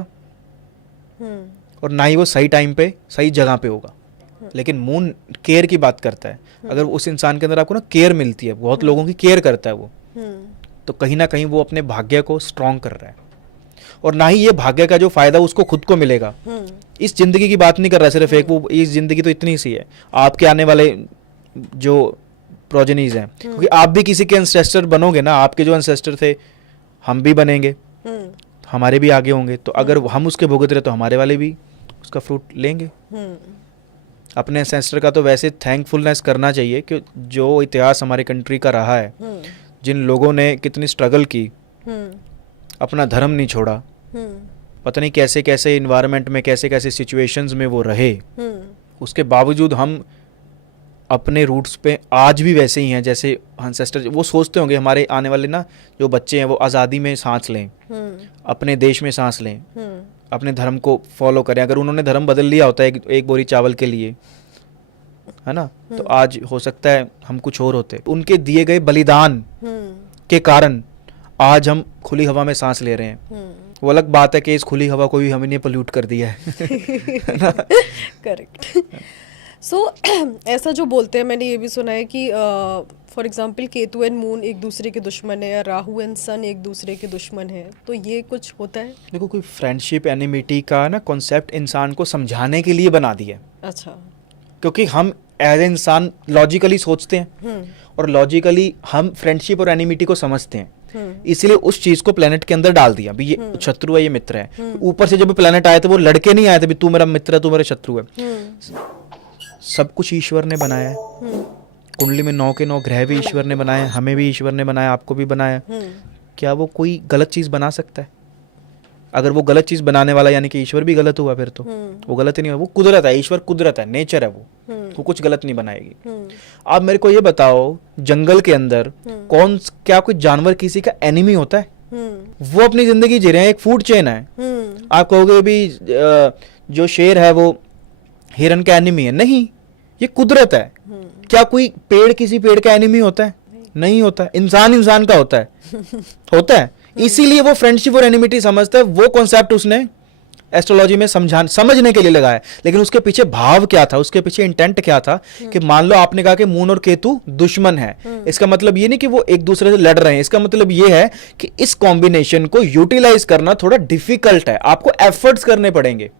और ना ही वो सही टाइम पे सही जगह पे होगा। लेकिन मून केयर की बात करता है। अगर उस इंसान के अंदर आपको ना केयर मिलती है, बहुत लोगों की केयर करता है वो, तो कहीं ना कहीं वो अपने भाग्य को स्ट्रॉन्ग कर रहा है। और ना ही ये भाग्य का जो फायदा उसको खुद को मिलेगा। इस जिंदगी की बात नहीं कर रहा सिर्फ एक, वो इस जिंदगी तो इतनी सी है, आपके आने वाले जो प्रोजेनीज हैं, क्योंकि आप भी किसी के एंसेस्टर बनोगे ना, आपके जो एंसेस्टर थे हम भी बनेंगे, हमारे भी आगे होंगे, तो अगर हम उसके भुगत रहे तो हमारे वाले भी उसका फ्रूट लेंगे। अपने एंसेस्टर का तो वैसे थैंकफुलनेस करना चाहिए कि जो इतिहास हमारे कंट्री का रहा है, जिन लोगों ने कितनी स्ट्रगल की, अपना धर्म नहीं छोड़ा, पता नहीं कैसे कैसे इन्वायरमेंट में, कैसे कैसे सिचुएशंस में वो रहे, उसके बावजूद हम अपने रूट्स पे आज भी वैसे ही हैं जैसे एंसेस्टर। वो सोचते होंगे हमारे आने वाले ना जो बच्चे हैं वो आज़ादी में सांस लें, अपने देश में सांस लें, अपने धर्म को फॉलो करें। अगर उन्होंने धर्म बदल लिया होता है एक बोरी चावल के लिए, है ना, तो आज हो सकता है हम कुछ और होते। उनके दिए गए बलिदान के कारण आज हम खुली हवा में सांस ले रहे हैं। वो अलग बात है कि इस खुली हवा को भी हमने पोल्यूट कर दिया है। करेक्ट। सो ऐसा जो बोलते हैं, मैंने ये भी सुना है कि for example Ketu and moon एक दूसरे के दुश्मन है, या राहु एंड सन एक दूसरे के दुश्मन है, तो ये कुछ होता है? देखो, कोई फ्रेंडशिप एनिमिटी का ना कॉन्सेप्ट इंसान को समझाने के लिए बना दिया। अच्छा। क्योंकि हम एज ए इंसान लॉजिकली सोचते हैं और लॉजिकली हम फ्रेंडशिप और एनिमिटी को समझते हैं, इसलिए उस चीज को प्लेनेट के अंदर डाल दिया भी ये शत्रु है, ये मित्र है। ऊपर से जब प्लेनेट आए थे वो लड़के नहीं आए थे भी तू मेरा मित्र है, तू मेरा शत्रु है। सब कुछ ईश्वर ने बनाया है। कुंडली में 9 के 9 ग्रह भी ईश्वर ने बनाए, हमें भी ईश्वर ने बनाया, आपको भी बनाया। क्या वो कोई गलत चीज बना सकता है? अगर वो गलत चीज बनाने वाला यानी कि ईश्वर भी गलत हुआ, फिर तो वो गलत ही नहीं हुआ। वो कुदरत है, ईश्वर कुदरत है, नेचर है, वो कुछ गलत नहीं बनाएगी। आप मेरे को ये बताओ, जंगल के अंदर क्या कोई जानवर किसी का एनिमी होता है? वो अपनी जिंदगी जी रहे हैं, एक फूड चेन है। आप कहोगे भी जो शेर है वो हिरन का एनिमी है, नहीं, ये कुदरत है। क्या कोई पेड़ किसी पेड़ का एनिमी होता है? नहीं होता है। इंसान का होता है? होता है। इसीलिए वो फ्रेंडशिप और एनिमिटी समझता है। वो कॉन्सेप्ट उसने एस्ट्रोलॉजी में समझने के लिए लगाया। लेकिन उसके पीछे भाव क्या था, उसके पीछे इंटेंट क्या था कि मान लो आपने कहा कि मून और केतु दुश्मन है, इसका मतलब ये नहीं कि वो एक दूसरे से लड़ रहे हैं। इसका मतलब ये है कि इस कॉम्बिनेशन को यूटिलाइज करना थोड़ा डिफिकल्ट है, आपको एफर्ट्स करने पड़ेंगे।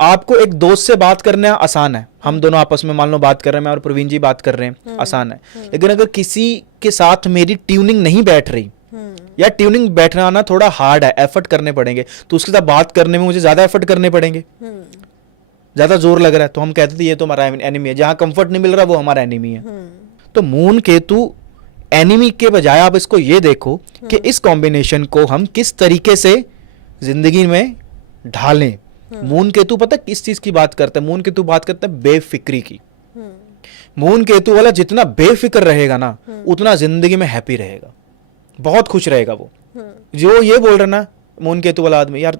आपको एक दोस्त से बात करना आसान है, हम दोनों आपस में मान लो बात कर रहे हैं, मैं और प्रवीण जी बात कर रहे हैं, आसान है। लेकिन अगर किसी के साथ मेरी ट्यूनिंग नहीं बैठ रही, या ट्यूनिंग बैठना ना थोड़ा हार्ड है, एफर्ट करने पड़ेंगे, तो उसके साथ बात करने में मुझे ज्यादा एफर्ट करने पड़ेंगे, ज्यादा जोर लग रहा है, तो हम कहते थे ये तो हमारा एनिमी है। जहां कंफर्ट नहीं मिल रहा वो हमारा एनिमी है। तो मून केतु एनिमी के बजाय आप इसको ये देखो कि इस कॉम्बिनेशन को हम किस तरीके से जिंदगी में ढालें। मून केतु पता किस चीज की बात करता है? मून केतु बात करता है बेफिक्री की। मून केतु वाला जितना बेफिक्र रहेगा ना, उतना जिंदगी में हैप्पी रहेगा, बहुत खुश रहेगा वो। जो ये बोल रहा ना मून केतु वाला आदमी, यार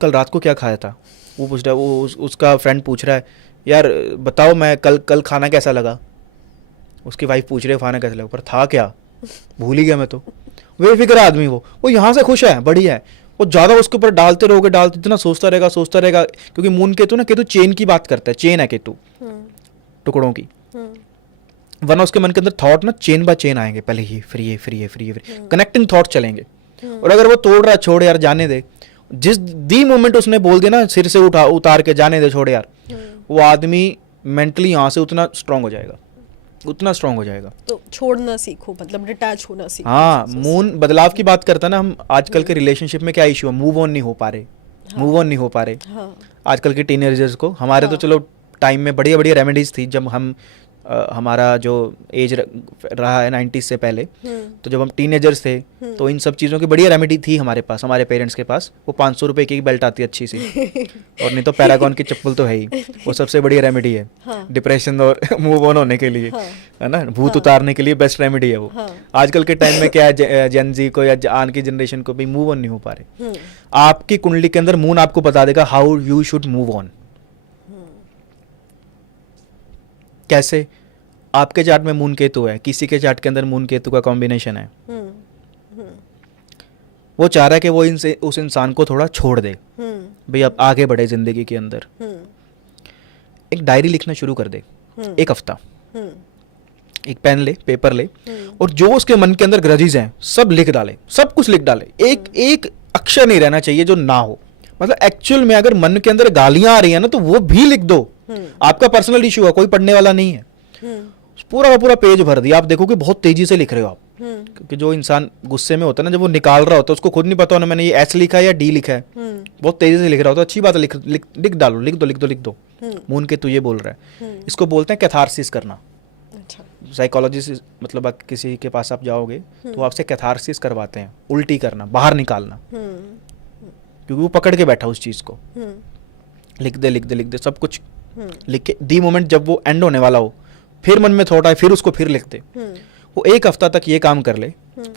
कल रात को क्या खाया था, वो पूछ रहा है, वो उसका फ्रेंड पूछ रहा है, यार बताओ मैं कल खाना कैसा लगा। उसकी वाइफ पूछ रही है खाना कैसा लगा, पर था क्या, भूल ही गया मैं तो। बेफिक्र आदमी वो यहाँ से खुश है, बढ़िया है। वो ज्यादा उसके ऊपर डालते रहोगे, इतना सोचता रहेगा, क्योंकि मून केतु ना, केतु चेन की बात करता है, चेन है केतु, टुकड़ों की। वरना उसके मन के अंदर थॉट ना चेन बाय चेन आएंगे, पहले ये फिर ये फिर ये फिर ये फिर कनेक्टिंग थॉट चलेंगे। और अगर वो तोड़ रहा, छोड़ यार जाने दे, जिस दी मोमेंट उसने बोल दिया ना सिर से उतार के जाने दे, छोड़ यार, वो आदमी मेंटली यहाँ से उतना स्ट्रांग हो जाएगा, उतना स्ट्रांग हो जाएगा। तो छोड़ना सीखो, मतलब डिटैच होना सीखो। हाँ, मून बदलाव की बात करता है ना। हम आजकल के रिलेशनशिप में क्या इशू है, मूव ऑन नहीं हो पा रहे। आजकल के टीनेजर्स को, हमारे तो चलो टाइम में बढ़िया बढ़िया रेमेडीज थी, जब हम हमारा जो एज रहा है 90s से पहले, तो जब हम टीनेजर्स थे तो इन सब चीज़ों की बढ़िया रेमेडी थी हमारे पास, हमारे पेरेंट्स के पास। वो 500 रुपए की बेल्ट आती है अच्छी सी, और नहीं तो पैरागॉन की चप्पल तो है ही, वो सबसे बढ़िया रेमेडी है। डिप्रेशन और मूव ऑन होने के लिए, है ना, भूत उतारने के लिए बेस्ट रेमेडी है वो। आजकल के टाइम में क्या है, जेन जी को या आन की जनरेशन को भी मूव ऑन नहीं हो पा रहे। आपकी कुंडली के अंदर मून आपको बता देगा how you should move on. कैसे? आपके चार्ट में मून केतु है, किसी के चार्ट के अंदर मून केतु का कॉम्बिनेशन है, वो चाह रहा है कि वो उस इंसान को थोड़ा छोड़ दे, भाई अब आगे बढ़े जिंदगी के अंदर। एक डायरी लिखना शुरू कर दे, एक हफ्ता एक पेन ले, पेपर ले, और जो उसके मन के अंदर ग्रजेस हैं सब लिख डाले, सब कुछ लिख डाले, एक एक अक्षर नहीं रहना चाहिए जो ना हो। मतलब एक्चुअल में अगर मन के अंदर गालियां आ रही है ना तो वो भी लिख दो, आपका पर्सनल इशू है, कोई पढ़ने वाला नहीं है। पूरा का पूरा पेज भर दिया, आप देखो कि बहुत तेजी से लिख रहे हो आप, क्योंकि जो इंसान गुस्से में होता है ना, जब वो निकाल रहा होता है उसको खुद नहीं पता होना मैंने ये एस लिखा है या डी लिखा है, बहुत तेजी से लिख रहा होता है। अच्छी बात है, लिख डालो, लिख दो। मून के तू ये बोल रहा है, इसको बोलते हैं कैथारसिस करना। साइकोलॉजिस्ट मतलब किसी के पास आप जाओगे तो आपसे कैथारसिस करवाते हैं, उल्टी करना, बाहर निकालना, क्योंकि वो पकड़ के बैठा उस चीज को। लिख दे सब कुछ लिख के, दी मोमेंट जब वो एंड होने वाला हो फिर मन में थॉट आए फिर उसको फिर लिख दे। वो 1 हफ्ता तक ये काम कर ले,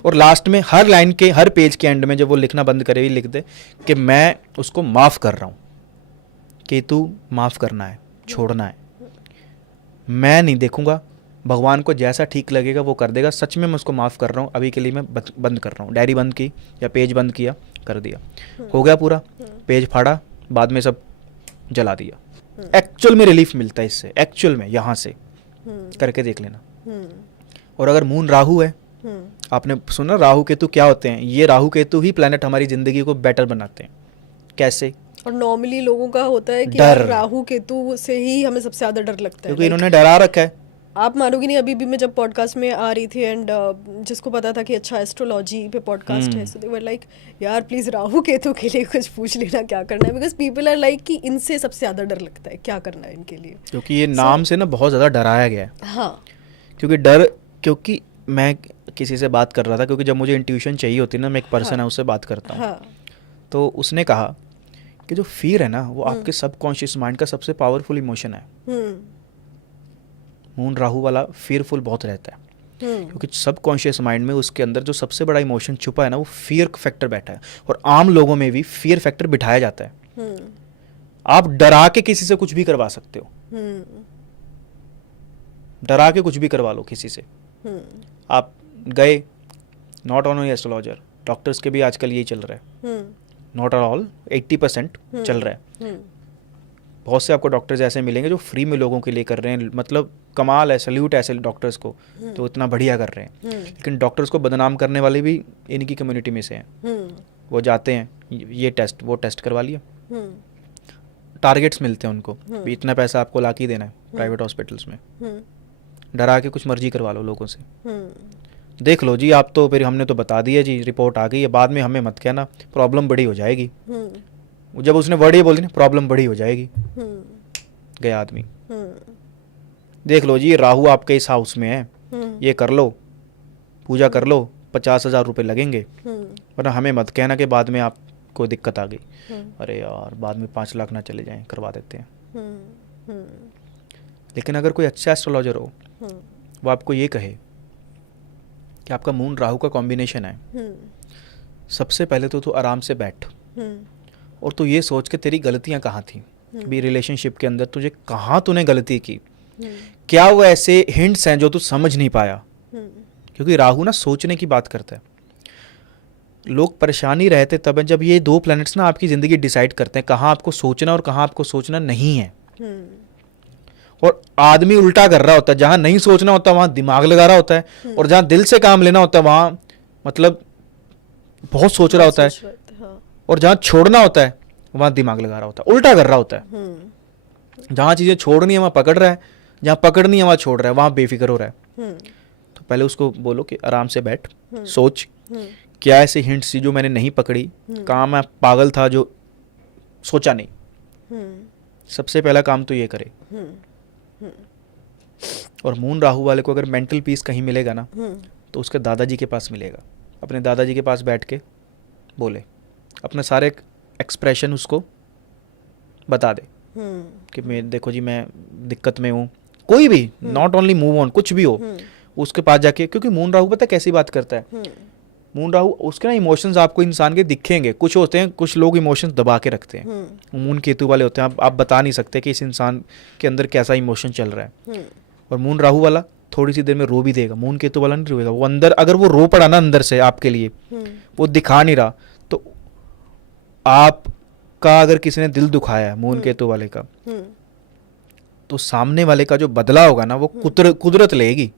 और लास्ट में हर लाइन के, हर पेज के एंड में जब वो लिखना बंद करे लिख दे कि मैं उसको माफ कर रहा हूं, कि तू माफ करना है, छोड़ना है, मैं नहीं देखूंगा, भगवान को जैसा ठीक लगेगा वो कर देगा, सच में मैं उसको माफ़ कर रहा हूँ, अभी के लिए मैं बंद कर रहा हूँ। डायरी बंद की या पेज बंद किया, कर दिया, हो गया पूरा, पेज फाड़ा, बाद में सब जला दिया। एक्चुअल में रिलीफ मिलता है इससे, एक्चुअल में यहाँ से करके देख लेना। और अगर मून राहु है, आपने सुना राहु केतु क्या होते हैं, ये राहु केतु ही प्लैनेट हमारी जिंदगी को बेटर बनाते हैं। कैसे? और नॉर्मली लोगों का होता है कि डर, राहु केतु से ही हमें सबसे ज्यादा डर लगता है, क्योंकि इन्होंने डरा रखा है। आप मानोगे नहीं, अभी भी मैं जब पॉडकास्ट में आ रही थी एंड जिसको पता था कि अच्छा एस्ट्रोलॉजी पे पॉडकास्ट है, सो दे वर लाइक यार प्लीज राहु केतु के लिए कुछ पूछ लेना क्या करना है, बिकॉज पीपल आर लाइक कि इनसे सबसे ज्यादा डर लगता है, क्या करना है इनके लिए, क्योंकि ये नाम से ना बहुत ज़्यादा डराया गया है। हाँ, क्योंकि मैं किसी से बात कर रहा था, क्योंकि जब मुझे इंट्यूशन चाहिए होती है ना, मैं एक पर्सन है उससे बात करता हूँ, तो उसने कहा कि जो फियर है ना वो आपके सबकॉन्शियस माइंड का सबसे पावरफुल इमोशन है। मून राहु वाला फियरफुल बहुत रहता है, क्योंकि सबकॉन्शियस माइंड में उसके अंदर जो सबसे बड़ा इमोशन छुपा है ना वो फियर फैक्टर बैठा है, और आम लोगों में भी फियर फैक्टर बिठाया जाता है। आप डरा के किसी से कुछ भी करवा सकते हो, डरा के कुछ भी करवा लो किसी से। आप गए, नॉट ओनली एस्ट्रोलॉजर, डॉक्टर्स के भी आजकल यही चल रहा है, नॉट ऑल 80% चल रहा है। बहुत से आपको डॉक्टर्स ऐसे मिलेंगे जो फ्री में लोगों के लिए कर रहे हैं, मतलब कमाल है, सल्यूट ऐसे डॉक्टर्स को, तो इतना बढ़िया कर रहे हैं। लेकिन डॉक्टर्स को बदनाम करने वाले भी इनकी कम्युनिटी में से हैं। वो जाते हैं, ये टेस्ट वो टेस्ट करवा लिया, टारगेट्स मिलते हैं उनको, भी इतना पैसा आपको ला के देना है प्राइवेट हॉस्पिटल्स में, डरा के कुछ मर्जी करवा लो लोगों से। देख लो जी आप तो, फिर हमने तो बता दिया जी, रिपोर्ट आ गई है, बाद में हमें मत कहना, प्रॉब्लम बड़ी हो जाएगी। जब उसने वर्ड ये बोल दी, प्रॉब्लम बड़ी हो जाएगी, गया आदमी। देख लो जी राहु आपके इस हाउस में है, ये कर लो, पूजा कर लो, 50,000 रुपये लगेंगे, वरना हमें मत कहना कि बाद में आपको दिक्कत आ गई। अरे यार बाद में 5 लाख ना चले जाएं, करवा देते हैं। लेकिन अगर कोई अच्छा एस्ट्रोलॉजर हो, वो आपको ये कहे कि आपका मून राहु का कॉम्बिनेशन है, सबसे पहले तो तू आराम से बैठ, और तू ये सोच के तेरी गलतियां कहाँ थी भी, रिलेशनशिप के अंदर तुझे कहाँ तूने गलती की, क्या वो ऐसे हिंट्स हैं जो तू समझ नहीं पाया। क्योंकि राहु ना सोचने की बात करता है, लोग परेशानी रहते तब है जब ये 2 प्लैनेट्स ना आपकी ज़िंदगी डिसाइड करते हैं कहाँ आपको सोचना और कहाँ आपको सोचना नहीं है। और आदमी उल्टा कर रहा होता है, जहाँ नहीं सोचना होता वहाँ दिमाग लगा रहा होता है, और जहाँ दिल से काम लेना होता है वहाँ मतलब बहुत सोच रहा होता है, और जहाँ छोड़ना होता है वहाँ दिमाग लगा रहा होता है, उल्टा कर रहा होता है। जहाँ चीज़ें छोड़नी है वहाँ पकड़ रहा है, जहाँ पकड़नी है वहाँ छोड़ रहा है, वहाँ बेफिक्र हो रहा है। तो पहले उसको बोलो कि आराम से बैठ, सोच क्या ऐसे हिंट्स थी जो मैंने नहीं पकड़ी, कहाँ मैं पागल था जो सोचा नहीं। सबसे पहला काम तो ये करे। और मून राहु वाले को अगर मेंटल पीस कहीं मिलेगा ना, तो उसके दादाजी के पास मिलेगा। अपने दादाजी के पास बैठ के बोले, अपने सारे एक्सप्रेशन उसको बता दे कि मैं देखो जी मैं दिक्कत में हूँ, कोई भी, नॉट ओनली मूव ऑन, कुछ भी हो, उसके पास जाके। क्योंकि मून राहु पता है कैसी बात करता है, मून राहु उसके ना इमोशंस आपको इंसान के दिखेंगे, कुछ होते हैं, कुछ लोग इमोशंस दबा के रखते हैं, मून केतु वाले होते हैं, आप बता नहीं सकते कि इस इंसान के अंदर कैसा इमोशन चल रहा है। और मून राहु वाला थोड़ी सी देर में रो भी देगा, मून केतु वाला नहीं रोएगा। वो अंदर अगर वो रो पड़ा ना अंदर से आपके लिए, वो दिखा नहीं रहा, तो आपका अगर किसी ने दिल दुखाया है मून केतु वाले का, तो सामने वाले का जो बदला होगा ना वो कुदरत लेगी,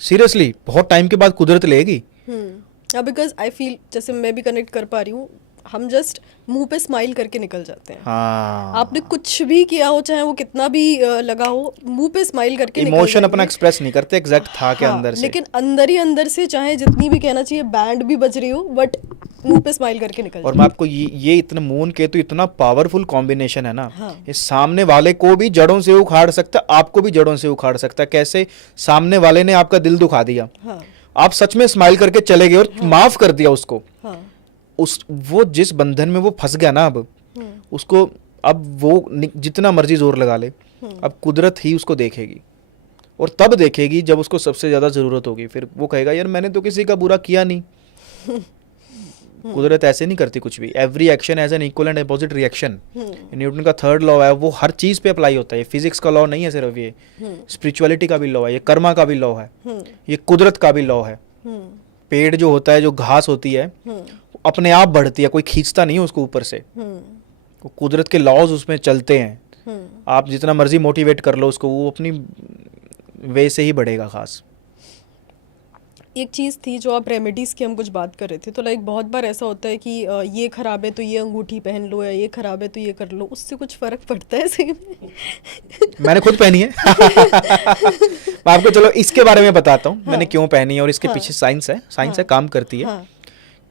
सीरियसली बहुत टाइम के बाद कुदरत लेगी। बिकॉज आई फील जैसे मैं भी कनेक्ट कर पा रही हूँ, हम जस्ट मुंह पे स्माइल करके निकल जाते हैं। हाँ, आपने कुछ भी किया हो, चाहे वो कितना भी लगा हो, मुंह पे स्माइल करके निकल इमोशन अपना जाएंगे। एक्सप्रेस नहीं करते एग्जैक्ट था के हाँ, अंदर से। लेकिन अंदर ही अंदर से चाहे जितनी भी कहना चाहिए बैंड भी बज रही हो, बट मुंह पे स्माइल करके निकल और मैं आपको ये इतना मून केतु इतना पावरफुल कॉम्बिनेशन है ना, हाँ। ये सामने वाले को भी जड़ों से उखाड़ सकता है, आपको भी जड़ों से उखाड़ सकता है। कैसे? सामने वाले ने आपका दिल दुखा दिया, हाँ, आप सच में स्माइल करके चले गए और माफ कर दिया उसको। हाँ, वो जिस बंधन में वो फंस गया ना, अब उसको, अब वो जितना मर्जी जोर लगा ले, अब कुदरत ही उसको देखेगी, और तब देखेगी जब उसको सबसे ज्यादा जरूरत होगी। फिर वो कहेगा यार मैंने तो किसी का बुरा किया नहीं। कुदरत ऐसे नहीं करती कुछ भी। Every action as an equal and opposite reaction. Newton का थर्ड लॉ है, वो हर चीज पे अप्लाई होता है। फिजिक्स का लॉ नहीं है सिर्फ ये, स्पिरिचुअलिटी का भी लॉ है, ये कर्मा का भी लॉ है, ये कुदरत का भी लॉ है। पेड़ जो होता है, जो घास होती है, अपने आप बढ़ती है, कोई खींचता नहीं है उसको ऊपर से। वो कुदरत के लॉज उसमें चलते हैं। आप जितना मर्जी मोटिवेट कर लो उसको, वो अपनी वे से ही बढ़ेगा घास। एक चीज़ थी जो आप रेमेडीज़ की हम कुछ बात कर रहे थे, तो लाइक बहुत बार ऐसा होता है कि ये ख़राब है तो ये अंगूठी पहन लो, या ये ख़राब है तो ये कर लो, उससे कुछ फ़र्क पड़ता है सही में? मैंने खुद पहनी है। मैं आपको चलो इसके बारे में बताता हूँ, मैंने क्यों पहनी है और इसके पीछे साइंस है। साइंस है, काम करती है।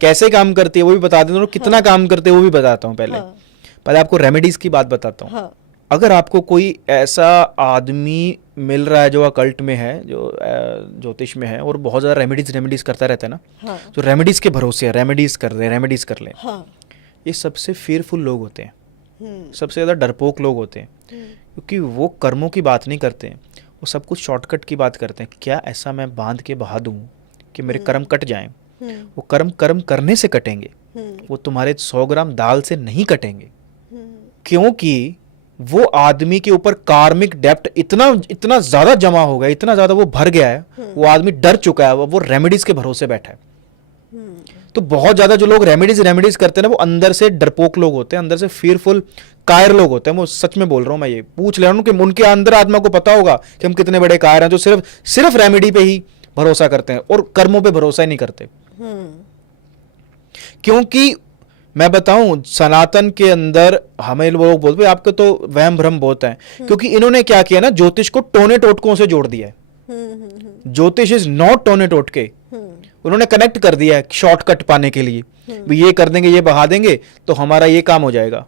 कैसे काम करती है वो भी बता देता हूँ, कितना काम करते हैं वो भी बताता हूँ। पहले आपको रेमेडीज़ की बात बताता हूँ। अगर आपको कोई ऐसा आदमी मिल रहा है जो अकल्ट में है, जो ज्योतिष में है, और बहुत ज़्यादा रेमेडीज करता रहता है ना, तो रेमेडीज़ के भरोसे है, रेमेडीज़ कर ले, ये सबसे फियरफुल लोग होते हैं, सबसे ज़्यादा डरपोक लोग होते हैं, क्योंकि वो कर्मों की बात नहीं करते हैं, वो सब कुछ शॉर्टकट की बात करते हैं। क्या ऐसा मैं बांध के बहा दूँ कि मेरे कर्म कट जाएं? वो कर्म करने से कटेंगे, वो तुम्हारे 100 ग्राम दाल से नहीं कटेंगे, क्योंकि वो आदमी के ऊपर कार्मिक डेप्ट इतना ज्यादा जमा हो गया, इतना ज्यादा वो भर गया है, वो आदमी डर चुका है, वो रेमेडीज के भरोसे बैठा है। तो बहुत ज्यादा जो लोग रेमेडीज करते हैं ना, वो अंदर से डरपोक लोग होते हैं, अंदर से फियरफुल कायर लोग होते हैं। वो सच में बोल रहा हूं मैं, ये पूछ ले रहा हूं कि उनके अंदर आत्मा को पता होगा कि हम कितने बड़े कायर हैं, जो सिर्फ रेमेडी पे ही भरोसा करते हैं और कर्मों पे भरोसा ही नहीं करते। क्योंकि मैं बताऊं, सनातन के अंदर हमें लोग बोलते हैं आपके तो वहम भ्रम बहुत है, क्योंकि इन्होंने क्या किया ना, ज्योतिष को टोने टोटकों से जोड़ दिया है। ज्योतिष इज नॉट टोने टोटके, उन्होंने कनेक्ट कर दिया है शॉर्टकट पाने के लिए, भी ये कर देंगे, ये बहा देंगे तो हमारा ये काम हो जाएगा।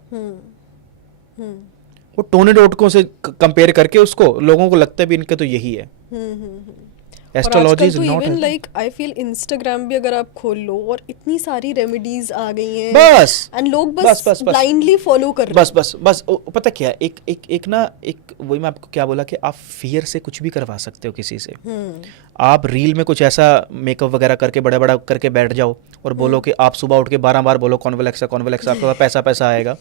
वो टोने टोटकों से कंपेयर करके उसको लोगों को लगता है भी इनके तो यही है। Astrology is not, even like I feel Instagram भी अगर आप खोल लो और इतनी सारी रेमेडीज आ गई हैं, बस एंड लोग बस ब्लाइंडली फॉलो कर रहे हैं। बस पता क्या है, एक वही मैं आपको क्या बोला कि आप फियर से कुछ भी करवा सकते हो किसी से। आप रील में कुछ ऐसा मेकअप वगैरह करके बड़ा करके बैठ जाओ और बोलो कि आप सुबह उठ के 12 बार बोलो कॉन्वेलेक्सा, आपके पास पैसा आएगा,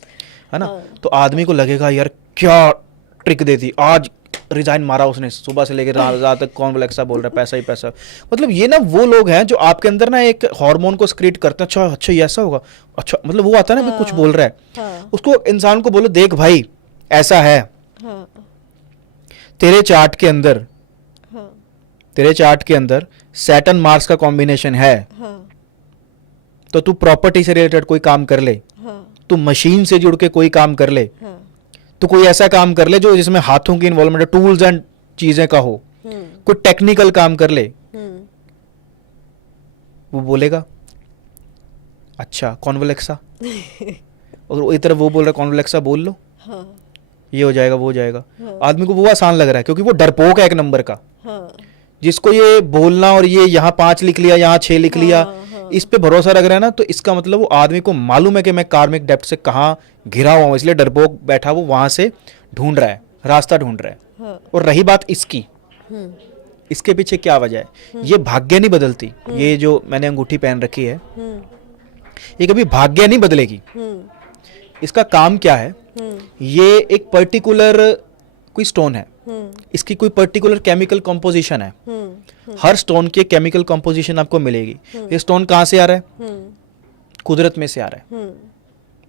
है ना? तो आदमी को लगेगा यार क्या ट्रिक दे दी, आज रिजाइन मारा उसने, सुबह से लेकर रात तक कॉन्वेलेक्सा बोल रहा है, पैसा ही पैसा। मतलब ये ना वो लोग हैं जो आपके अंदर ना एक हार्मोन को स्क्रीट करते हैं। अच्छा ये ऐसा होगा, अच्छा मतलब वो आता है ना, कुछ बोल रहा है, उसको इंसान को बोलो देख भाई ऐसा है, तेरे चार्ट के अंदर सैटर्न मार्स का कॉम्बिनेशन है, तो तू प्रॉपर्टी से रिलेटेड कोई काम कर ले, तू मशीन से जुड़ के कोई काम कर ले, तो कोई ऐसा काम कर ले जो जिसमें हाथों की इन्वॉल्वमेंट है, टूल्स एंड चीजें का हो, कोई टेक्निकल काम कर ले, वो बोलेगा अच्छा कॉन्वेलेक्सा, और इधर वो बोल रहा है कॉन्वेलेक्सा बोल लो, ये हो जाएगा, वो हो जाएगा। आदमी को वो आसान लग रहा है क्योंकि वो डरपोक है एक नंबर का। जिसको ये बोलना और ये यहाँ 5 लिख लिया, यहाँ 6 लिख लिया, इस पे भरोसा रख रहा है ना, तो इसका मतलब वो आदमी को मालूम है कि मैं कार्मिक डेप्थ से कहाँ घिरा हुआ हूँ, इसलिए डरपोक बैठा वो वहां से ढूंढ रहा है, रास्ता ढूंढ रहा है। और रही बात इसकी, इसके पीछे क्या वजह है, ये भाग्य नहीं बदलती। ये जो मैंने अंगूठी पहन रखी है, ये कभी भाग्य नहीं बदलेगी। इसका काम क्या है, ये एक पर्टिकुलर कोई स्टोन है, इसकी कोई पर्टिकुलर केमिकल कंपोजिशन है। हर स्टोन की केमिकल कंपोजिशन आपको मिलेगी। ये स्टोन कहाँ से आ रहा है, कुदरत में से आ रहा है,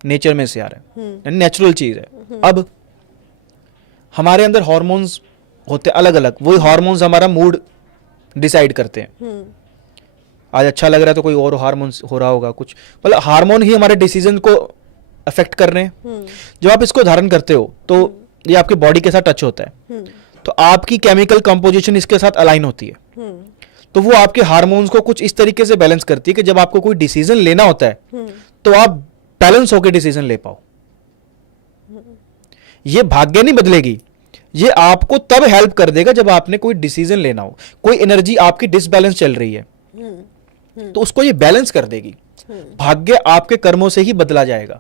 नेचर में से आ रहा है, नेचुरल चीज है। अब हमारे अंदर हार्मोन्स होते अलग अलग, वही हार्मोन्स हमारा मूड डिसाइड करते हैं। आज अच्छा लग रहा है तो कोई और हार्मोन हो रहा होगा कुछ, मतलब हार्मोन ही हमारे डिसीजन को अफेक्ट कर रहे हैं। जब आप इसको धारण करते हो तो ये आपके बॉडी के साथ टच होता है, तो आपकी केमिकल कंपोजिशन इसके साथ अलाइन होती है, तो वो आपके हार्मोन्स को कुछ इस तरीके से बैलेंस करती है कि जब आपको कोई डिसीजन लेना होता है तो आप बैलेंस होकर डिसीजन ले पाओ। ये भाग्य नहीं बदलेगी, ये आपको तब हेल्प कर देगा जब आपने कोई डिसीजन लेना हो, कोई एनर्जी आपकी डिसबैलेंस चल रही है तो उसको ये बैलेंस कर देगी। भाग्य आपके कर्मों से ही बदला जाएगा,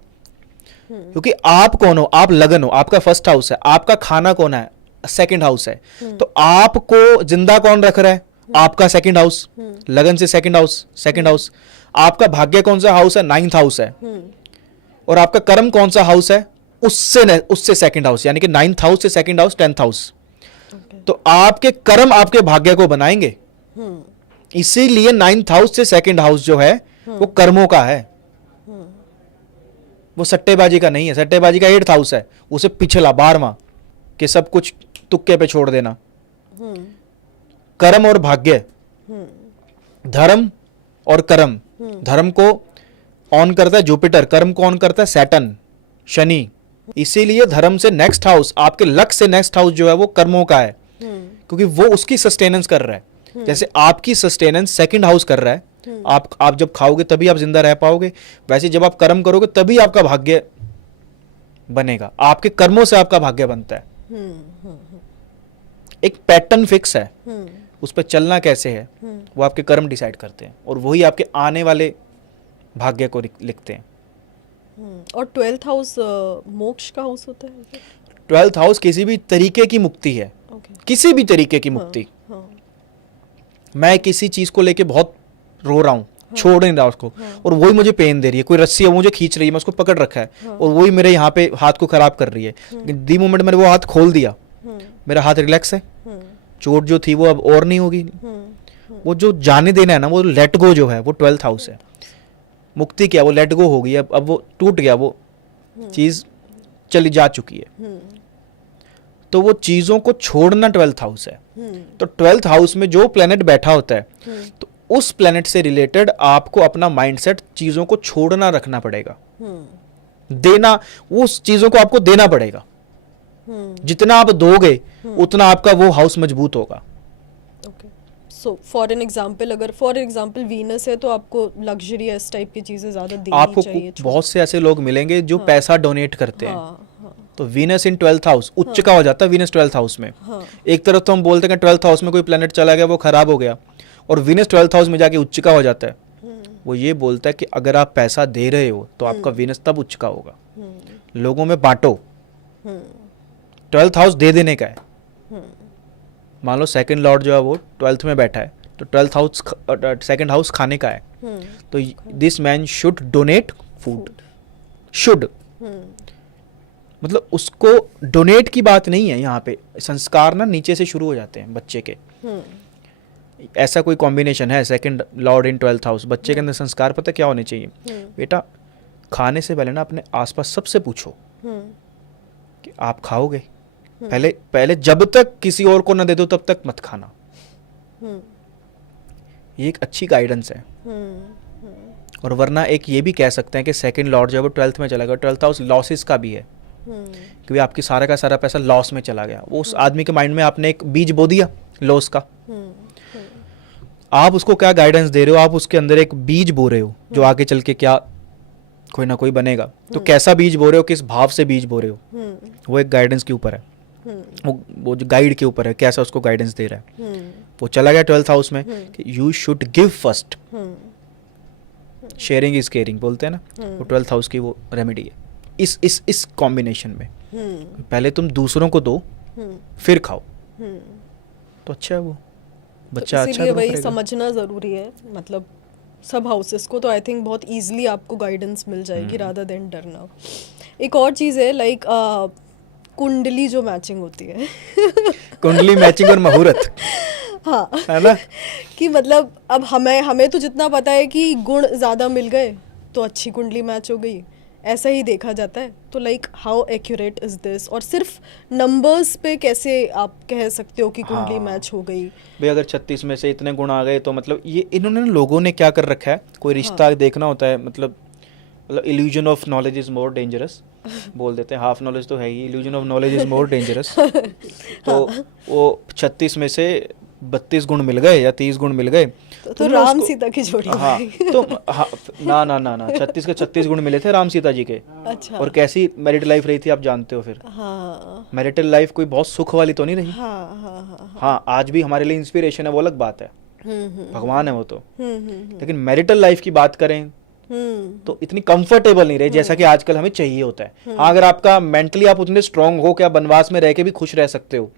क्योंकि आप कौन हो, आप लगन हो, आपका फर्स्ट हाउस है, आपका खाना कौन है, सेकंड हाउस है, तो आपको जिंदा कौन रख रहा है, आपका सेकंड हाउस, लगन से सेकंड हाउस। आपका भाग्य कौन सा हाउस है, 9th हाउस है, और आपका कर्म कौन सा हाउस है, उससे सेकंड हाउस, यानी कि 9th हाउस से सेकंड हाउस 10th हाउस। तो आपके कर्म आपके भाग्य को बनाएंगे, इसीलिए 9th हाउस से सेकंड हाउस जो है वो कर्मों का है, वो सट्टेबाजी का नहीं है। सट्टेबाजी का 8th हाउस है, उसे पिछला 12वां कि सब कुछ तुक्के पे छोड़ देना। कर्म और भाग्य, धर्म और कर्म, धर्म को ऑन करता है जुपिटर, कर्म को ऑन करता है सैटर्न, शनि। इसीलिए धर्म से नेक्स्ट हाउस, आपके लक से नेक्स्ट हाउस जो है वो कर्मों का है, क्योंकि वो उसकी सस्टेनेंस कर रहा है। जैसे आपकी सस्टेनेंस सेकंड हाउस कर रहा है, आप जब खाओगे तभी आप जिंदा रह पाओगे, वैसे जब आप कर्म करोगे तभी आपका भाग्य बनेगा, आपके कर्मों से आपका भाग्य बनता है। एक पैटर्न फिक्स है, उस पर चलना कैसे है वो आपके कर्म डिसाइड करते हैं, और वही आपके आने वाले भाग्य को लिखते हैं। और 12th हाउस मोक्ष का हाउस होता है। 12th हाउस किसी भी तरीके की मुक्ति है, किसी भी तरीके की मुक्ति। मैं किसी चीज को लेके बहुत रो रहा हूँ, छोड़ नहीं रहा उसको, और वही मुझे पेन दे रही है, कोई रस्सी है वो मुझे खींच रही है, मैं उसको पकड़ रखा है, और वही मेरे यहाँ पे हाथ को खराब कर रही है। दी मोमेंट मैंने वो हाथ खोल दिया, मेरा हाथ रिलैक्स है, चोट जो थी वो अब और नहीं होगी। वो जो जाने देना है ना, वो लेट गो जो है वो 12th हाउस है। मुक्ति क्या, वो लेट गो हो गई, अब वो टूट गया, वो चीज चली जा चुकी है, तो वो चीजों को छोड़ना 12th हाउस है। तो 12th हाउस में जो प्लेनेट बैठा होता है, तो उस प्लेनेट से रिलेटेड आपको अपना माइंडसेट, चीजों को छोड़ना रखना पड़ेगा, देना, उस चीजों को आपको देना पड़ेगा। जितना आप दोगे उतना आपका वो हाउस मजबूत होगा। सो फॉर एन एग्जांपल, अगर फॉर एग्जांपल वीनस है तो आपको लग्जरी इस टाइप की चीजें ज्यादा देनी चाहिए। आपको बहुत से ऐसे लोग मिलेंगे जो पैसा डोनेट करते हैं, तो वीनस इन 12th हाउस उच्च का हो जाता है। वीनस 12th हाउस में, एक तरफ तो हम बोलते हैं 12th हाउस में कोई प्लेनेट चला गया वो खराब हो गया, और वीनस 12th हाउस में जाके उच्च का हो जाता है। वो ये बोलता है कि अगर आप पैसा दे रहे हो तो आपका वीनस तब उच्च का होगा। लोगों में बांटो, 12th हाउस दे देने का है। मान लो सेकंड लॉर्ड जो है वो 12th में बैठा है, तो 12th हाउस, सेकंड हाउस खाने का है, तो this man should donate food. Should मतलब उसको डोनेट की बात नहीं है यहाँ पे, संस्कार ना नीचे से शुरू हो जाते हैं बच्चे के। ऐसा कोई कॉम्बिनेशन है, सेकंड लॉर्ड इन 12th हाउस, बच्चे के अंदर संस्कार पता क्या होने चाहिए, बेटा खाने से पहले ना अपने आसपास सबसे पूछो कि आप खाओगे, पहले जब तक किसी और को ना दे दो तब तक मत खाना। ये एक अच्छी गाइडेंस है। और वरना एक ये भी कह सकते हैं कि सेकंड लॉर्ड जब वो 12th में चला गया, 12th हाउस लॉसेस का भी है, क्योंकि आपकी सारा का सारा पैसा लॉस में चला गया। वो उस आदमी के माइंड में आपने एक बीज बो दिया लॉस का, आप उसको क्या गाइडेंस दे रहे हो, आप उसके अंदर एक बीज बो रहे हो जो आगे चल के क्या कोई ना कोई बनेगा। तो कैसा बीज बो रहे हो, किस भाव से बीज बो रहे हो, वो एक गाइडेंस के ऊपर है, वो जो गाइड के ऊपर है, कैसा उसको गाइडेंस दे रहा है। वो चला गया 12th हाउस में कि you should give first, sharing is caring बोलते हैं ना, वो 12th हाउस की वो रेमेडी है। इस कॉम्बिनेशन में पहले तुम दूसरों को दो फिर खाओ, तो अच्छा है वो बच्चा, तो अच्छा वही समझना जरूरी है, मतलब सब हाउसेस को तो आई थिंक बहुत इजीली आपको गाइडेंस मिल जाएगी रादर देन डरना। एक और चीज़ है लाइक कुंडली जो मैचिंग होती है कुंडली मैचिंग और मुहूर्त, हाँ है ना, कि मतलब अब हमें तो जितना पता है कि गुण ज़्यादा मिल गए तो अच्छी कुंडली मैच हो गई, ऐसा ही देखा जाता है, तो like how accurate is this, और सिर्फ नंबर्स पे कैसे आप कह सकते हो कि कुंडली हाँ। मैच हो गई? भाई अगर 36 में से इतने गुण आ गए तो मतलब ये इन्होंने लोगों ने क्या कर रखा है, कोई रिश्ता देखना होता है, मतलब illusion of knowledge is more dangerous बोल देते हैं, हाफ नॉलेज तो है ही, illusion of knowledge is more dangerous. तो वो 36 में से 32 गुण मिल गए या 30 गुण मिल गए तो राम सीता की जोड़ी हो हाँ गई। तो हाँ, ना 36 के 36 गुण मिले थे राम सीता जी के। अच्छा। और कैसी मैरिड लाइफ रही थी आप जानते हो फिर। हाँ मैरिटल लाइफ कोई बहुत सुख वाली तो नहीं रही। हाँ हाँ हाँ। हाँ आज भी हमारे लिए इंस्पिरेशन है, वो अलग बात है, भगवान है वो तो। हम्म। लेकिन मैरिटल लाइफ की बात करें तो इतनी कंफर्टेबल नहीं रही जैसा कि आजकल हमें चाहिए होता है। हाँ अगर आपका मेंटली आप उतने स्ट्रांग हो कि आप वनवास में रह के भी खुश रह सकते हो,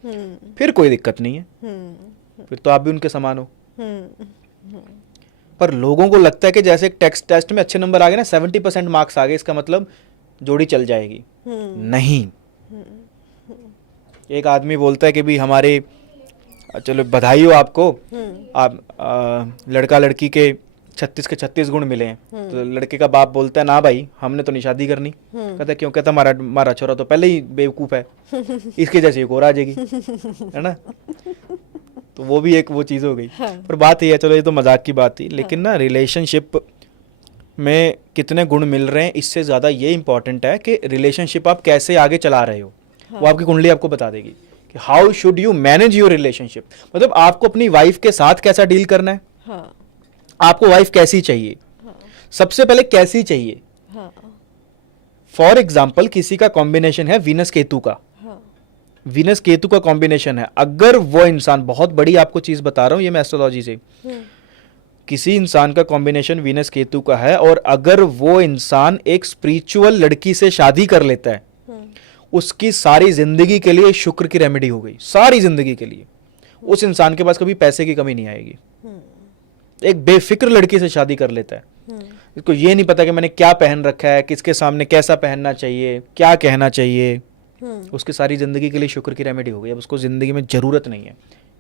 फिर कोई दिक्कत नहीं है, फिर तो आप भी उनके समान हो। पर लोगों को लगता है कि जैसे एक टेस्ट में अच्छे नंबर आ गए ना, 70% मार्क्स आ गए, इसका मतलब जोड़ी चल जाएगी। नहीं। एक आदमी बोलता है कि भी हमारे, चलो बधाई हो आपको, आप लड़का लड़की के 36 के 36 गुण मिले हैं। तो लड़के का बाप बोलता है ना भाई हमने तो नहीं शादी करनी। कहता है क्यों? कहता हमारा छोरा तो पहले ही बेवकूफ है, इसके जैसे एक और आ जाएगी, है ना। तो वो भी एक वो चीज़ हो गई। हाँ। पर बात ये है, चलो ये तो मजाक की बात थी, लेकिन ना रिलेशनशिप में कितने गुण मिल रहे हैं इससे ज़्यादा ये इंपॉर्टेंट है कि रिलेशनशिप आप कैसे आगे चला रहे हो। वो आपकी कुंडली आपको बता देगी कि how should you manage your relationship, मतलब आपको अपनी वाइफ के साथ कैसा डील करना है। हाँ। आपको वाइफ कैसी चाहिए, सबसे पहले कैसी चाहिए। फॉर एग्जाम्पल किसी का कॉम्बिनेशन है वीनस केतु का, वीनस केतु का कॉम्बिनेशन है, अगर वो इंसान, बहुत बड़ी आपको चीज बता रहा हूं ये मैं एस्ट्रोलॉजी से, किसी इंसान का कॉम्बिनेशन वीनस केतु का है और अगर वो इंसान एक स्पिरिचुअल लड़की से शादी कर लेता है, उसकी सारी जिंदगी के लिए शुक्र की रेमेडी हो गई, सारी जिंदगी के लिए। उस इंसान के पास कभी पैसे की कमी नहीं आएगी। एक बेफिक्र लड़की से शादी कर लेता है, इसको ये नहीं पता कि मैंने क्या पहन रखा है, किसके सामने कैसा पहनना चाहिए, क्या कहना चाहिए, उसकी सारी जिंदगी के लिए शुक्र की रेमेडी हो गई। अब उसको जिंदगी में जरूरत नहीं है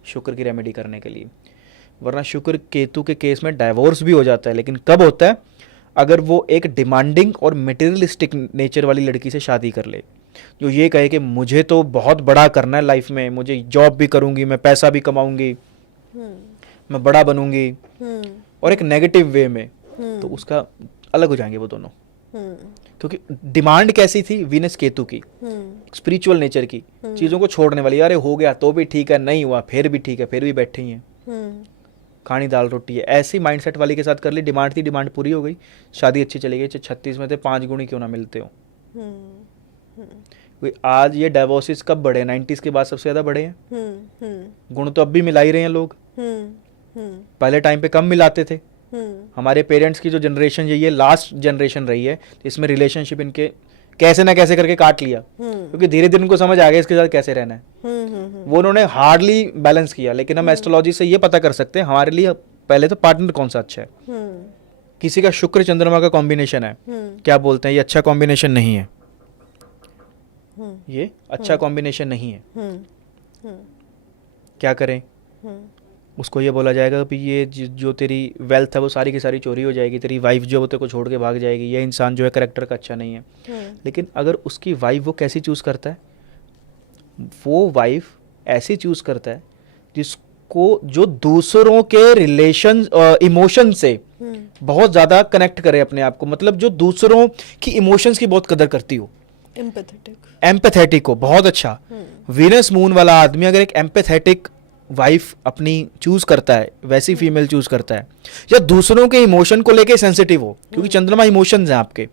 शुक्र की रेमेडी करने के लिए, वरना शुक्र केतु के केस में डाइवोर्स भी हो जाता है। लेकिन कब होता है? अगर वो एक डिमांडिंग और मटेरियलिस्टिक नेचर वाली लड़की से शादी कर ले, जो ये कहे कि मुझे तो बहुत बड़ा करना है लाइफ में, मुझे जॉब भी करूंगी, मैं पैसा भी कमाऊंगी, मैं बड़ा बनूंगी, और एक नेगेटिव वे में, तो उसका अलग हो जाएंगे वो दोनों। क्योंकि डिमांड कैसी थी वीनस केतु की, स्पिरिचुअल नेचर की, चीजों को छोड़ने वाली। अरे हो गया तो भी ठीक है, नहीं हुआ फिर भी ठीक है, फिर भी बैठे ही हैं, खानी दाल रोटी है, ऐसी माइंडसेट वाली के साथ कर ली। डिमांड थी, डिमांड पूरी हो गई, शादी अच्छी चली गई। 36 में थे 5 गुण ही क्यों ना मिलते हो। आज ये डाइवोर्सेस कब बढ़े? 90s के बाद सबसे ज्यादा बढ़े हैं। गुण तो अब भी मिला ही रहे हैं लोग, पहले टाइम पे कम मिलाते थे। हमारे पेरेंट्स की जो जनरेशन ये लास्ट जनरेशन रही है, इसमें रिलेशनशिप इनके कैसे ना कैसे करके काट लिया, क्योंकि धीरे धीरे उनको समझ आ गया इसके साथ कैसे रहना है। वो उन्होंने हार्डली बैलेंस किया। लेकिन हम एस्ट्रोलॉजी से ये पता कर सकते हैं हमारे लिए पहले तो पार्टनर कौन सा अच्छा है। किसी का शुक्र चंद्रमा का कॉम्बिनेशन है, क्या बोलते हैं ये अच्छा कॉम्बिनेशन नहीं है, ये अच्छा कॉम्बिनेशन नहीं है, क्या करें? उसको ये बोला जाएगा कि ये जो तेरी वेल्थ है वो सारी की सारी चोरी हो जाएगी, तेरी वाइफ जो है वो तेरे को छोड़ के भाग जाएगी, ये इंसान जो है करेक्टर का अच्छा नहीं है। लेकिन अगर उसकी वाइफ वो कैसी चूज़ करता है, वो वाइफ ऐसी चूज़ करता है जिसको, जो दूसरों के रिलेशन इमोशन से बहुत ज़्यादा कनेक्ट करे अपने आप को, मतलब जो दूसरों की इमोशंस की बहुत कदर करती हो, एम्पैथेटिक हो, बहुत अच्छा। वीनस मून वाला आदमी अगर एक एम्पैथेटिक वाइफ अपनी चूज करता है, वैसी फीमेल चूज करता है, या दूसरों के इमोशन को लेके सेंसिटिव हो, क्योंकि चंद्रमा इमोशंस हैं आपके,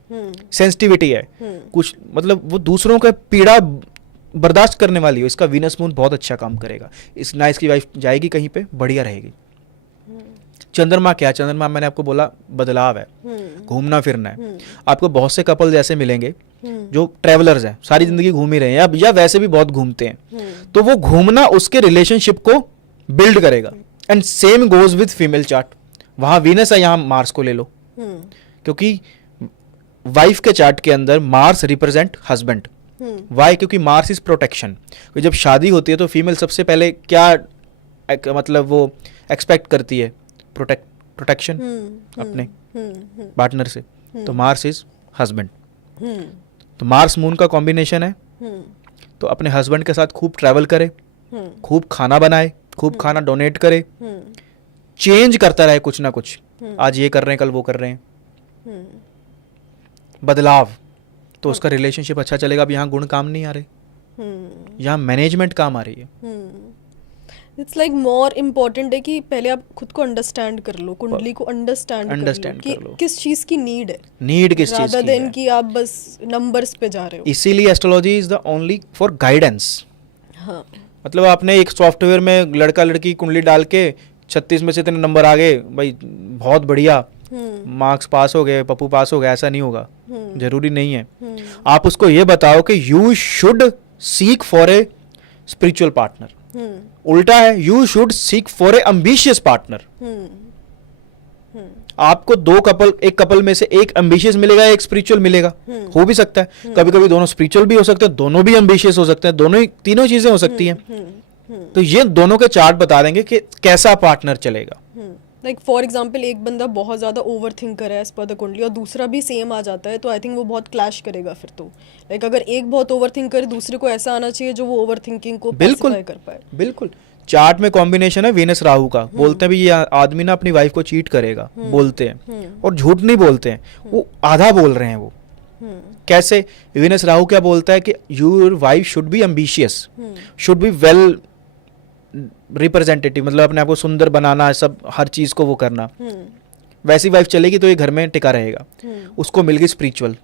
सेंसिटिविटी है कुछ, मतलब वो दूसरों का पीड़ा बर्दाश्त करने वाली हो, इसका वीनस मून बहुत अच्छा काम करेगा। ना इसकी वाइफ जाएगी कहीं पे, बढ़िया रहेगी। चंद्रमा क्या? चंद्रमा मैंने आपको बोला बदलाव है, घूमना फिरना है। आपको बहुत से कपल्स ऐसे मिलेंगे जो ट्रेवलर्स हैं, सारी जिंदगी घूम ही रहे हैं या वैसे भी बहुत घूमते हैं, तो वो घूमना उसके रिलेशनशिप को बिल्ड करेगा। And same goes with female chart, वहां वीनस है, यहां मार्स को ले लो, क्योंकि वाइफ के चार्ट के अंदर मार्स रिप्रेजेंट हस्बैंड। वाई? क्योंकि मार्स इज प्रोटेक्शन। जब शादी होती है तो फीमेल सबसे पहले क्या मतलब वो एक्सपेक्ट करती है? प्रोटेक्शन अपने पार्टनर से। तो मार्स इज हस्बैंड, तो मार्स मून का कॉम्बिनेशन है, तो अपने हस्बैंड के साथ खूब ट्रैवल करे, खूब खाना बनाए, खूब खाना डोनेट करे, चेंज करता रहे कुछ ना कुछ, आज ये कर रहे हैं कल वो कर रहे हैं, बदलाव, तो उसका रिलेशनशिप अच्छा चलेगा। अब यहाँ गुण काम नहीं आ रहे, यहाँ मैनेजमेंट काम आ रही है। इट्स लाइक मोर इम्पोर्टेंट है कि पहले आप खुद को अंडरस्टैंड कर लो, कुंडली को अंडरस्टैंड कर लो कि किस चीज की नीड है, नीड किस चीज की है, कि आप बस नंबर्स पे जा रहे हो। इसीलिए astrology is the only for guidance. हाँ, मतलब आपने एक सॉफ्टवेयर में लड़का लड़की कुंडली डाल के 36 में से इतने नंबर आ गए, भाई बहुत बढ़िया, मार्क्स पास हो गए, पप्पू पास हो गया, ऐसा नहीं होगा, जरूरी नहीं है। आप उसको ये बताओ कि you should seek for a spiritual partner, उल्टा है, you should seek for a ambitious partner. आपको एक कपल में से एक एम्बिशियस मिलेगा, एक स्पिरिचुअल मिलेगा, हो भी सकता है, कभी कभी दोनों स्पिरिचुअल भी हो सकते हैं, दोनों भी एम्बिशियस हो सकते हैं, दोनों ही तीनों चीजें हो सकती हैं। तो ये दोनों के चार्ट बता देंगे कि कैसा पार्टनर चलेगा। लाइक फॉर एग्जाम्पल एक बंदा बहुत ज्यादा ओवर थिंकर है एज पर द कुंडली और दूसरा भी सेम आ जाता है, तो आई थिंक वो बहुत क्लैश करेगा फिर। तो लाइक अगर एक बहुत ओवर थिंकर है, दूसरे को ऐसा आना चाहिए जो वो ओवर थिंकिंग को पैसिफाई कर पाए। बिल्कुल, चार्ट में कॉम्बिनेशन है वीनस राहु का, बोलते हैं भी ये आदमी ना अपनी वाइफ को चीट करेगा, बोलते हैं, और झूठ नहीं बोलते हैं, वो आधा बोल रहे हैं। वो कैसे? वीनस राहु क्या बोलता है कि your wife should be ambitious, should be well representative, मतलब अपने आप को सुंदर बनाना, सब हर चीज को वो करना। वैसी वाइफ चलेगी तो ये घर में टिका रहेगा। उसको मिल गई स्पिरिचुअल,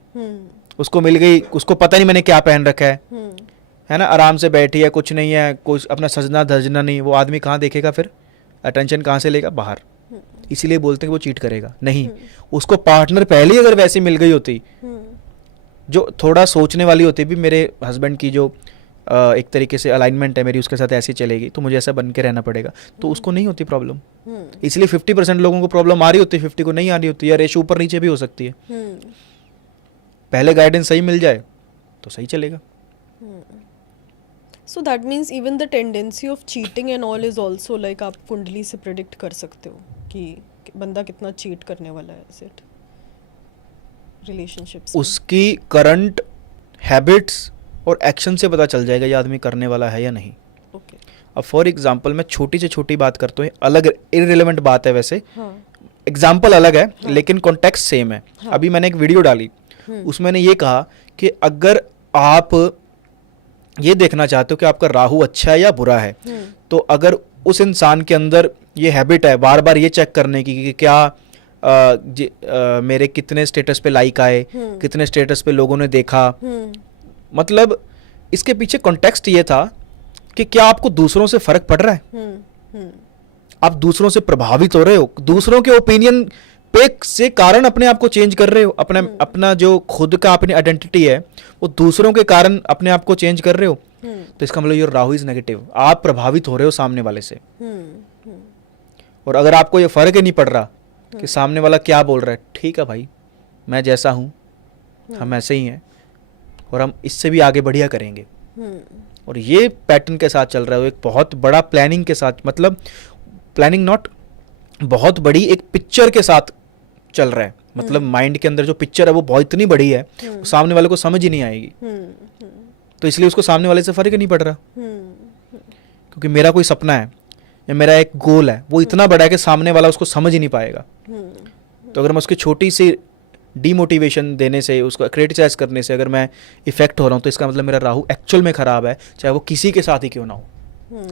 उसको मिल गई, उसको पता नहीं मैंने क्या पहन रखा है ना, आराम से बैठी है, कुछ नहीं है, कुछ अपना सजना धजना नहीं, वो आदमी कहाँ देखेगा फिर, अटेंशन कहाँ से लेगा, बाहर। इसीलिए बोलते हैं कि वो चीट करेगा। नहीं, उसको पार्टनर पहले ही अगर वैसी मिल गई होती, जो थोड़ा सोचने वाली होती, भी मेरे हस्बैंड की जो एक तरीके से अलाइनमेंट है मेरी उसके साथ ऐसी चलेगी, तो मुझे ऐसा बन के रहना पड़ेगा, तो उसको नहीं होती प्रॉब्लम। इसलिए 50% लोगों को प्रॉब्लम आ रही होती है, 50 को नहीं आ रही होती, या रेशो ऊपर नीचे भी हो सकती है। पहले गाइडेंस सही मिल जाए तो सही चलेगा। So that means even the tendency of cheating and all is also like आप कुंडली से प्रेडिक्ट कर सकते हो कि बंदा कितना चीट करने वाला है, इज इट रिलेशनशिप्स, उसकी करंट हैबिट्स और एक्शन से पता चल जाएगा ये आदमी करने वाला है या नहीं। Okay. अब फॉर एग्जांपल मैं छोटी से छोटी बात करता हूँ, अलग इररिलेवेंट बात है वैसे, एग्जांपल अलग है, लेकिन कॉन्टेक्स्ट सेम है। अभी मैंने एक वीडियो डाली, उसमें मैंने ये कहा कि अगर आप ये देखना चाहते हो कि आपका राहु अच्छा है या बुरा है, तो अगर उस इंसान के अंदर ये हैबिट है बार बार ये चेक करने की कि क्या मेरे कितने स्टेटस पे लाइक आए, कितने स्टेटस पे लोगों ने देखा, मतलब इसके पीछे कॉन्टेक्स्ट ये था कि क्या आपको दूसरों से फर्क पड़ रहा है, आप दूसरों से प्रभावित हो रहे हो, दूसरों के ओपिनियन पे से कारण अपने आप को चेंज कर रहे हो, अपना जो खुद का अपनी आइडेंटिटी है वो दूसरों के कारण अपने आप को चेंज कर रहे हो, तो इसका मतलब योर राहु इज नेगेटिव, आप प्रभावित हो रहे हो सामने वाले से। और अगर आपको ये फर्क ही नहीं पड़ रहा कि सामने वाला क्या बोल रहा है, ठीक है भाई, मैं जैसा हूं हम ऐसे ही हैं और हम इससे भी आगे बढ़िया करेंगे। और ये पैटर्न के साथ चल रहा है, एक बहुत बड़ा प्लानिंग के साथ, मतलब प्लानिंग नॉट, बहुत बड़ी एक पिक्चर के साथ चल रहा है, मतलब माइंड के अंदर जो पिक्चर है वो बहुत इतनी बड़ी है, सामने वाले को समझ ही नहीं आएगी। तो इसलिए उसको सामने वाले से फर्क ही नहीं पड़ रहा, क्योंकि मेरा कोई सपना है या मेरा एक गोल है, वो इतना बड़ा है कि सामने वाला उसको समझ ही नहीं पाएगा। तो अगर मैं उसकी छोटी सी डीमोटिवेशन देने से, उसको क्रिटिसाइज करने से अगर मैं इफेक्ट हो रहा हूँ, तो इसका मतलब मेरा राहु एक्चुअल में खराब है, चाहे वो किसी के साथ ही क्यों ना हो,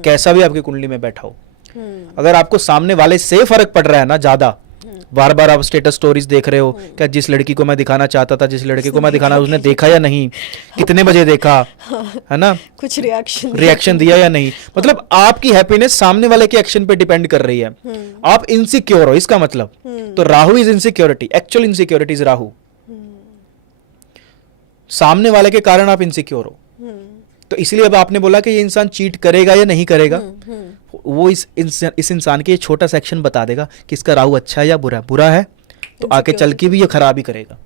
कैसा भी आपकी कुंडली में बैठा हो। अगर आपको सामने वाले से फर्क पड़ रहा है ना ज्यादा, बार बार आप स्टेटस स्टोरीज देख रहे हो, क्या जिस लड़की को मैं दिखाना चाहता था, जिस लड़के को मैं दिखाना, उसने देखा या नहीं, कितने बजे देखा, है ना, कुछ रिएक्शन दिया या नहीं, मतलब आपकी हैप्पीनेस सामने वाले के एक्शन पे डिपेंड कर रही है। आप इनसिक्योर हो, इसका मतलब, तो Rahu is insecurity, actual insecurity is Rahu, सामने वाले के कारण आप इनसिक्योर हो। तो इसलिए अब आपने बोला कि ये इंसान चीट करेगा या नहीं करेगा, वो इस इंसान के छोटा सेक्शन बता देगा कि इसका राहु अच्छा है या बुरा है, तो आके चल के भी ये खराब ही करेगा।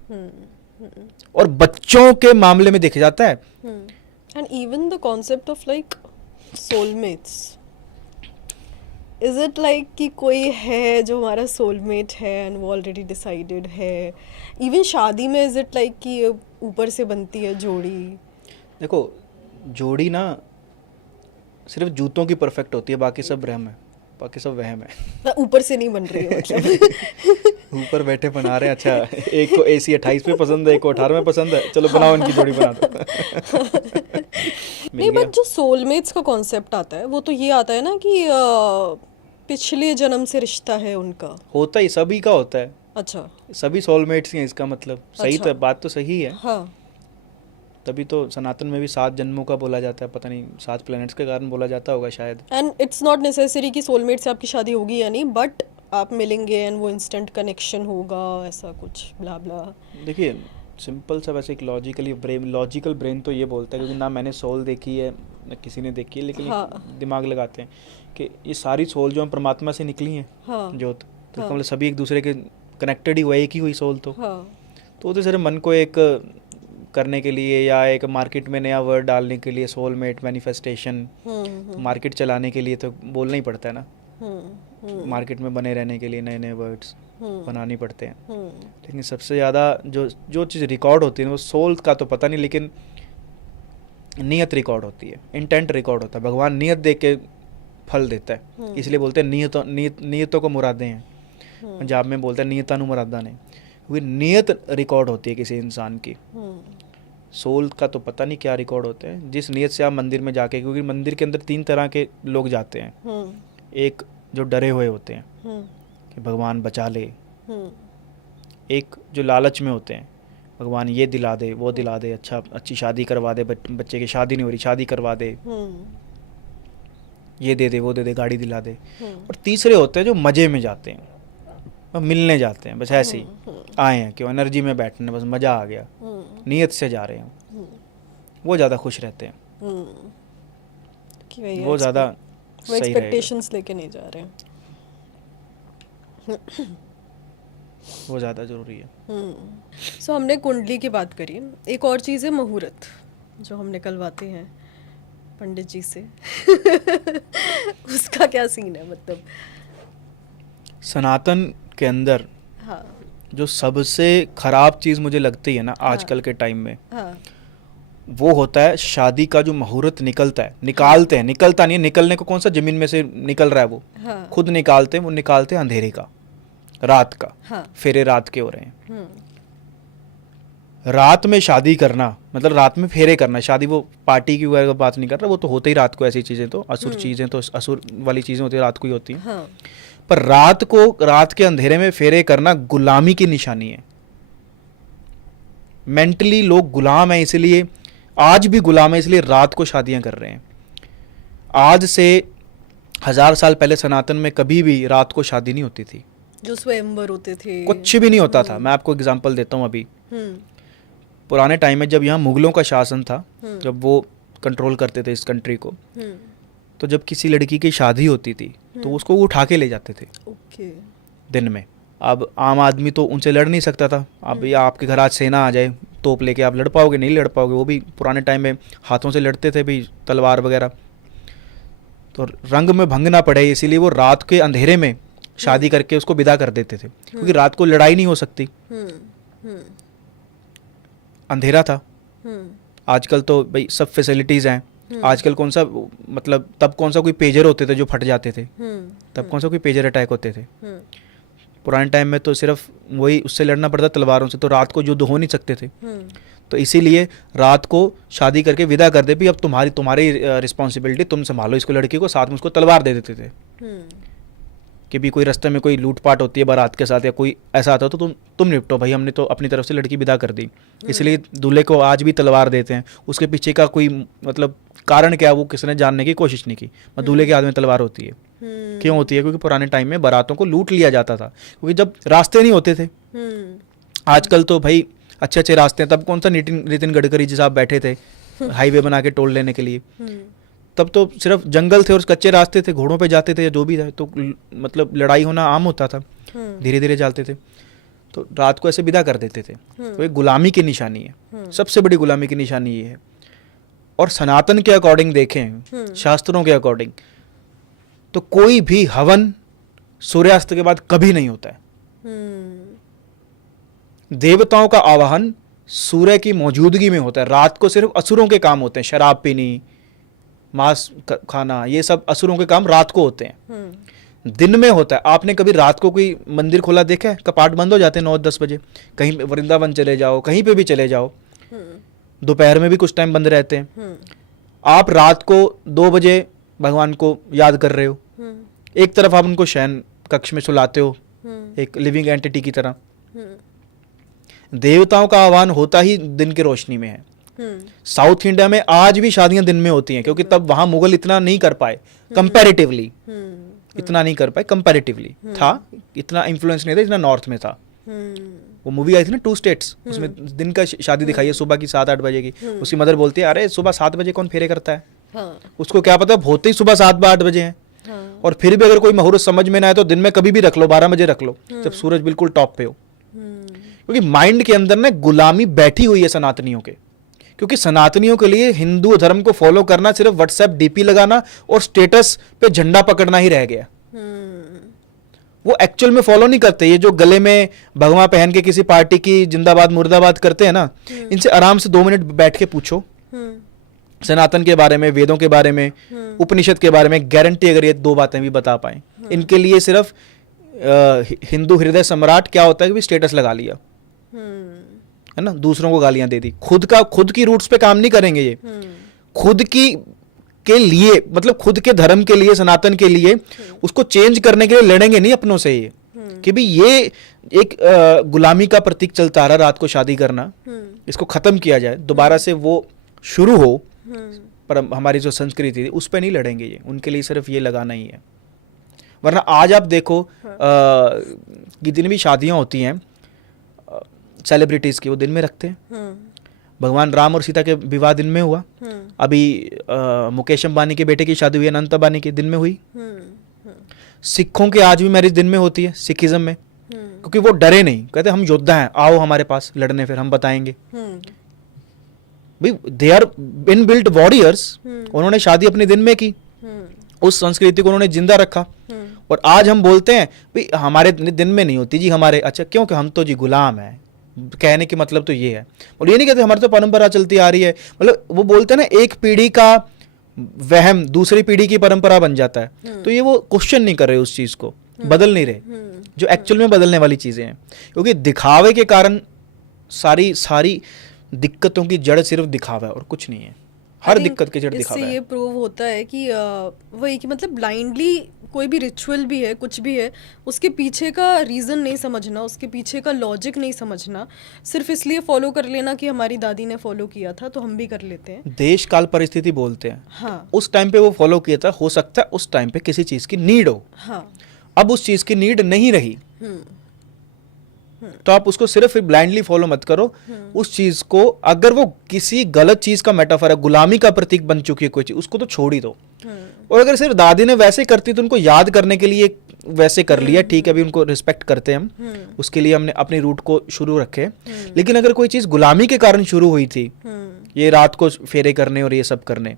और बच्चों के मामले में देखा जाता है, and even the concept of like soulmates is it like कि कोई है जो हमारा सोलमेट है एंड वो ऑलरेडी डिसाइडेड है? इवन शादी में इज इट लाइक कि ऊपर से बनती है जोड़ी? देखो, जोड़ी ना सिर्फ जूतों की परफेक्ट होती है, बाकी सब भ्रम है, बाकी सब वहम है। ऊपर से नहीं बन रही है मतलब। ऊपर बैठे बना रहे हैं, अच्छा एक को AC 28 में पसंद है, एक को 18 में पसंद है, चलो बनाओ इनकी जोड़ी बना दो। नहीं, बट जो सोलमेट्स का कॉन्सेप्ट आता है वो तो ये आता है ना कि पिछले जन्म से रिश्ता है उनका। होता ही सभी का होता है। अच्छा। सभी सोलमेट्स ही हैं, इसका मतलब सही अच्छा। तो बात तो सही है। हाँ। तभी तो सनातन में भी 7 जन्मों का बोला जाता है, पता नहीं 7 प्लैनेट्स के कारण बोला जाता होगा शायद। एंड इट्स नॉट नेसेसरी कि सोलमेट से आपकी शादी होगी या नहीं, बट आप मिलेंगे एंड वो इंस्टेंट कनेक्शन होगा, ऐसा कुछ ब्ला ब्ला। देखिए सिंपल सा, वैसे एक लॉजिकल ब्रेन तो ये बोलता है, क्योंकि ना मैंने सोल देखी है ना किसी ने देखी है, लेकिन हाँ। एक दिमाग लगाते हैं कि ये सारी सोल जो हम परमात्मा से निकली हैं, हाँ। जोत, तो इसका हाँ। मतलब सभी एक दूसरे के कनेक्टेड ही हुआ, एक ही हुई सोल। तो हाँ। तो वो तो सिर्फ मन को एक करने के लिए या एक मार्केट में नया वर्ड डालने के लिए, सोलमेट, मैनिफेस्टेशन, मार्केट चलाने के लिए तो बोलना ही पड़ता है ना। मार्केट में बने रहने के लिए नए नए वर्ड्स बनाने पड़ते हैं। लेकिन सबसे ज़्यादा जो चीज़ रिकॉर्ड होती है वो सोल का तो पता नहीं, लेकिन नियत रिकॉर्ड होती है, इंटेंट रिकॉर्ड होता है। भगवान नियत देख के फल देता है, इसलिए बोलते हैं नियतों को मुरादें हैं। पंजाब में बोलते हैं नियतानु मुरादा ने, क्योंकि नियत रिकॉर्ड होती है किसी इंसान की। सोल का तो पता नहीं क्या रिकॉर्ड होते हैं, जिस नियत से आप मंदिर में जाके, क्योंकि मंदिर के अंदर 3 तरह के लोग जाते हैं। एक जो डरे हुए होते हैं कि भगवान बचा ले, एक जो लालच में होते हैं, भगवान ये दिला दे वो दिला दे, अच्छी शादी करवा दे, बच्चे की शादी नहीं हो रही शादी करवा दे, ये दे दे वो दे दे, गाड़ी दिला दे। और तीसरे होते हैं जो मज़े में जाते हैं, मिलने जाते हैं, बस ऐसे ही आए हैं क्यों, एनर्जी में बैठने, बस मज़ा आ गया, नीयत से जा रहे हैं, वो ज़्यादा खुश रहते हैं, वो ज़्यादा सही रहेगा। एक्सपेक्टेशंस लेके नहीं जा रहे हैं। वो ज़्यादा ज़रूरी है। सो हमने कुंडली की बात करी, एक और चीज़ है मुहूर्त, जो हम निकलवाते हैं पंडित जी से। उसका क्या सीन है मतलब? सनातन के अंदर हाँ। जो सबसे खराब चीज़ मुझे लगती है ना आजकल के टाइम में, हाँ। वो होता है शादी का जो मुहूर्त निकलता है, निकालते हैं, निकलता नहीं है, निकलने को कौन सा जमीन में से निकल रहा है, वो हाँ। खुद निकालते हैं, वो निकालते हैं अंधेरे का, रात का। हाँ। फेरे रात के हो रहे हैं। रात में शादी करना मतलब रात में फेरे करना, शादी वो पार्टी की वगैरह बात नहीं कर रहा, वो तो होते ही रात को, ऐसी चीज़ें तो असुर चीज़ें तो असुर वाली चीज़ें होती है, रात को ही होती हैं। हाँ। पर रात के अंधेरे में फेरे करना गुलामी की निशानी है। मेंटली लोग गुलाम हैं, इसलिए आज भी गुलाम है, इसलिए रात को शादियां कर रहे हैं। आज से 1000 साल पहले सनातन में कभी भी रात को शादी नहीं होती थी, जो स्वयंवर होते थे, कुछ भी नहीं होता था। मैं आपको एग्जांपल देता हूँ। अभी पुराने टाइम में जब यहाँ मुगलों का शासन था, जब वो कंट्रोल करते थे इस कंट्री को, तो जब किसी लड़की की शादी होती थी तो उसको वो उठा के ले जाते थे दिन में। अब आम आदमी तो उनसे लड़ नहीं सकता था। अब या आपके घर आज सेना आ जाए तोप लेके, आप लड़ पाओगे? नहीं लड़ पाओगे। वो भी पुराने टाइम में हाथों से लड़ते थे भाई, तलवार वगैरह। तो रंग में भंग ना पड़े इसीलिए वो रात के अंधेरे में शादी करके उसको विदा कर देते थे, क्योंकि रात को लड़ाई नहीं हो सकती, अंधेरा था। आजकल तो भाई सब फैसिलिटीज़ हैं। आजकल कौन सा मतलब तब कौन सा कोई पेजर होते थे जो फट जाते थे, तब कौन सा कोई पेजर अटैक होते थे। पुराने टाइम में तो सिर्फ वही उससे लड़ना पड़ता तलवारों से, तो रात को युद्ध हो नहीं सकते थे। तो इसीलिए रात को शादी करके विदा कर दे भी, अब तुम्हारी रिस्पॉन्सिबिलिटी, तुम संभालो इसको, लड़की को, साथ में उसको तलवार दे देते थे। कि भी कोई रास्ते में कोई लूटपाट होती है बारात के साथ या कोई ऐसा आता हो तो तुम निपटो भाई, हमने तो अपनी तरफ से लड़की विदा कर दी। इसलिए दूल्हे को आज भी तलवार देते हैं। उसके पीछे का कोई मतलब कारण क्या, वो किसी ने जानने की कोशिश नहीं की। दूल्हे के हाथ में तलवार होती है, क्यों होती है? क्योंकि पुराने टाइम में बारातों को लूट लिया जाता था, क्योंकि जब रास्ते नहीं होते थे। आजकल तो भाई अच्छे अच्छे रास्ते हैं। तब कौन सा नितिन गडकरी जी साहब बैठे थे हाईवे बना के टोल लेने के लिए? तब तो सिर्फ जंगल थे और कच्चे रास्ते थे, घोड़ों पे जाते थे या जो भी था, तो मतलब लड़ाई होना आम होता था। धीरे धीरे चलते थे, तो रात को ऐसे विदा कर देते थे। तो ये गुलामी की निशानी है, सबसे बड़ी गुलामी की निशानी ये है। और सनातन के अकॉर्डिंग देखें, शास्त्रों के अकॉर्डिंग, तो कोई भी हवन सूर्यास्त के बाद कभी नहीं होता है। देवताओं का आवाहन सूर्य की मौजूदगी में होता है। रात को सिर्फ असुरों के काम होते हैं, शराब पीनी, मांस खाना, ये सब असुरों के काम रात को होते हैं। दिन में होता है। आपने कभी रात को कोई मंदिर खोला देखा है? कपाट बंद हो जाते हैं 9-10 बजे। कहीं वृंदावन चले जाओ, कहीं पे भी चले जाओ, दोपहर में भी कुछ टाइम बंद रहते हैं। आप रात को 2 बजे भगवान को याद कर रहे हो, एक तरफ आप उनको शयन कक्ष में सुलाते हो एक लिविंग एंटिटी की तरह। देवताओं का आह्वान होता ही दिन की रोशनी में है। साउथ इंडिया में आज भी शादियां दिन में होती हैं, क्योंकि तब वहां मुगल इतना नहीं कर पाए कंपैरेटिवली, इतना नहीं कर पाए कंपैरेटिवली। था इतना इन्फ्लुएंस नहीं था जितना नॉर्थ में था। वो मूवी आई थी ना 2 स्टेट्स, उसमें दिन का शादी दिखाई है, सुबह की 7-8 बजे की। उसकी मदर बोलती है अरे सुबह 7 बजे कौन फेरे करता है। उसको क्या पता होते ही सुबह 7-8 बजे हैं। और फिर भी अगर कोई मुहूर्त समझ में ना आए तो दिन में कभी भी रख लो, 12 बजे रख लो, जब सूरज बिल्कुल टॉप पे हो। क्योंकि माइंड के अंदर ना गुलामी बैठी हुई है सनातनियों के। क्योंकि सनातनियों के लिए हिंदू धर्म को फॉलो करना सिर्फ व्हाट्सएप डीपी लगाना और स्टेटस पे झंडा पकड़ना ही रह गया। वो एक्चुअल में फॉलो नहीं करते। ये जो गले में भगवा पहन के किसी पार्टी की जिंदाबाद मुर्दाबाद करते हैं ना, इनसे आराम से 2 मिनट बैठ के पूछो सनातन के बारे में, वेदों के बारे में, उपनिषद के बारे में। गारंटी अगर ये 2 बातें भी बता पाए। इनके लिए सिर्फ हिंदू हृदय सम्राट क्या होता है कि स्टेटस लगा लिया, है ना, दूसरों को गालियां दे दी। खुद की रूट्स पे काम नहीं करेंगे ये। खुद की के लिए, मतलब खुद के धर्म के लिए, सनातन के लिए, उसको चेंज करने के लिए लड़ेंगे नहीं अपनों से। ये कि भी ये एक गुलामी का प्रतीक चलता आ रहा, रात को शादी करना, इसको खत्म किया जाए, दोबारा से वो शुरू हो। पर हमारी जो संस्कृति थी उस पर नहीं लड़ेंगे ये। उनके लिए सिर्फ ये लगाना ही है। वरना आज आप देखो जितनी भी शादियां होती हैं सेलिब्रिटीज की, वो दिन में रखते हैं। भगवान राम और सीता के विवाह दिन में हुआ। अभी मुकेश अंबानी के बेटे की शादी हुई, अनंत अंबानी की, दिन में हुई। सिखों की आज भी मैरिज दिन में होती है सिखिज्म में, क्योंकि वो डरे नहीं, कहते हम योद्धा हैं, आओ हमारे पास लड़ने, फिर हम बताएंगे। भाई दे आर इनबिल्ट वॉरियर्स। उन्होंने शादी अपने दिन में की, उस संस्कृति को उन्होंने जिंदा रखा। और आज हम बोलते हैं भाई हमारे दिन में नहीं होती जी, हमारे, अच्छा क्योंकि हम तो जी गुलाम है। कहने की मतलब तो ये है। और ये नहीं कहते हमारी तो परंपरा चलती आ रही है, मतलब वो बोलते हैं ना एक पीढ़ी का वहम दूसरी पीढ़ी की परंपरा बन जाता है। तो ये वो क्वेश्चन नहीं कर रहे उस चीज को, बदल नहीं रहे जो एक्चुअल में बदलने वाली चीजें हैं। क्योंकि दिखावे के कारण सारी दिक्कतों की जड़ सिर्फ दिखावा है और कुछ नहीं है। हर दिक्कत की जड़ दिखावा है। इससे ये प्रूव होता है कि वही कि मतलब ब्लाइंडली कोई भी रिचुअल भी है, कुछ भी है, उसके पीछे का रीज़न नहीं समझना, उसके पीछे का लॉजिक नहीं समझना, सिर्फ इसलिए फॉलो कर लेना कि हमारी दादी ने फॉलो किया था तो हम भी कर लेते हैं। देश काल परिस्थिति बोलते हैं। हाँ, उस टाइम पे वो फॉलो किया था, हो सकता है उस टाइम पे किसी चीज की नीड हो। हाँ, अब उस चीज की नीड नहीं रही, तो आप उसको सिर्फ ब्लाइंडली फॉलो मत करो। उस चीज को, अगर वो किसी गलत चीज का मेटाफर है, गुलामी का प्रतीक बन चुकी है कोई चीज, उसको तो छोड़ ही दो। और अगर सिर्फ दादी ने वैसे करती तो उनको याद करने के लिए वैसे कर लिया, ठीक है, अभी उनको रिस्पेक्ट करते हैं हम, उसके लिए हमने अपनी रूट को शुरू रखे। लेकिन अगर कोई चीज गुलामी के कारण शुरू हुई थी, ये रात को फेरे करने और ये सब करने,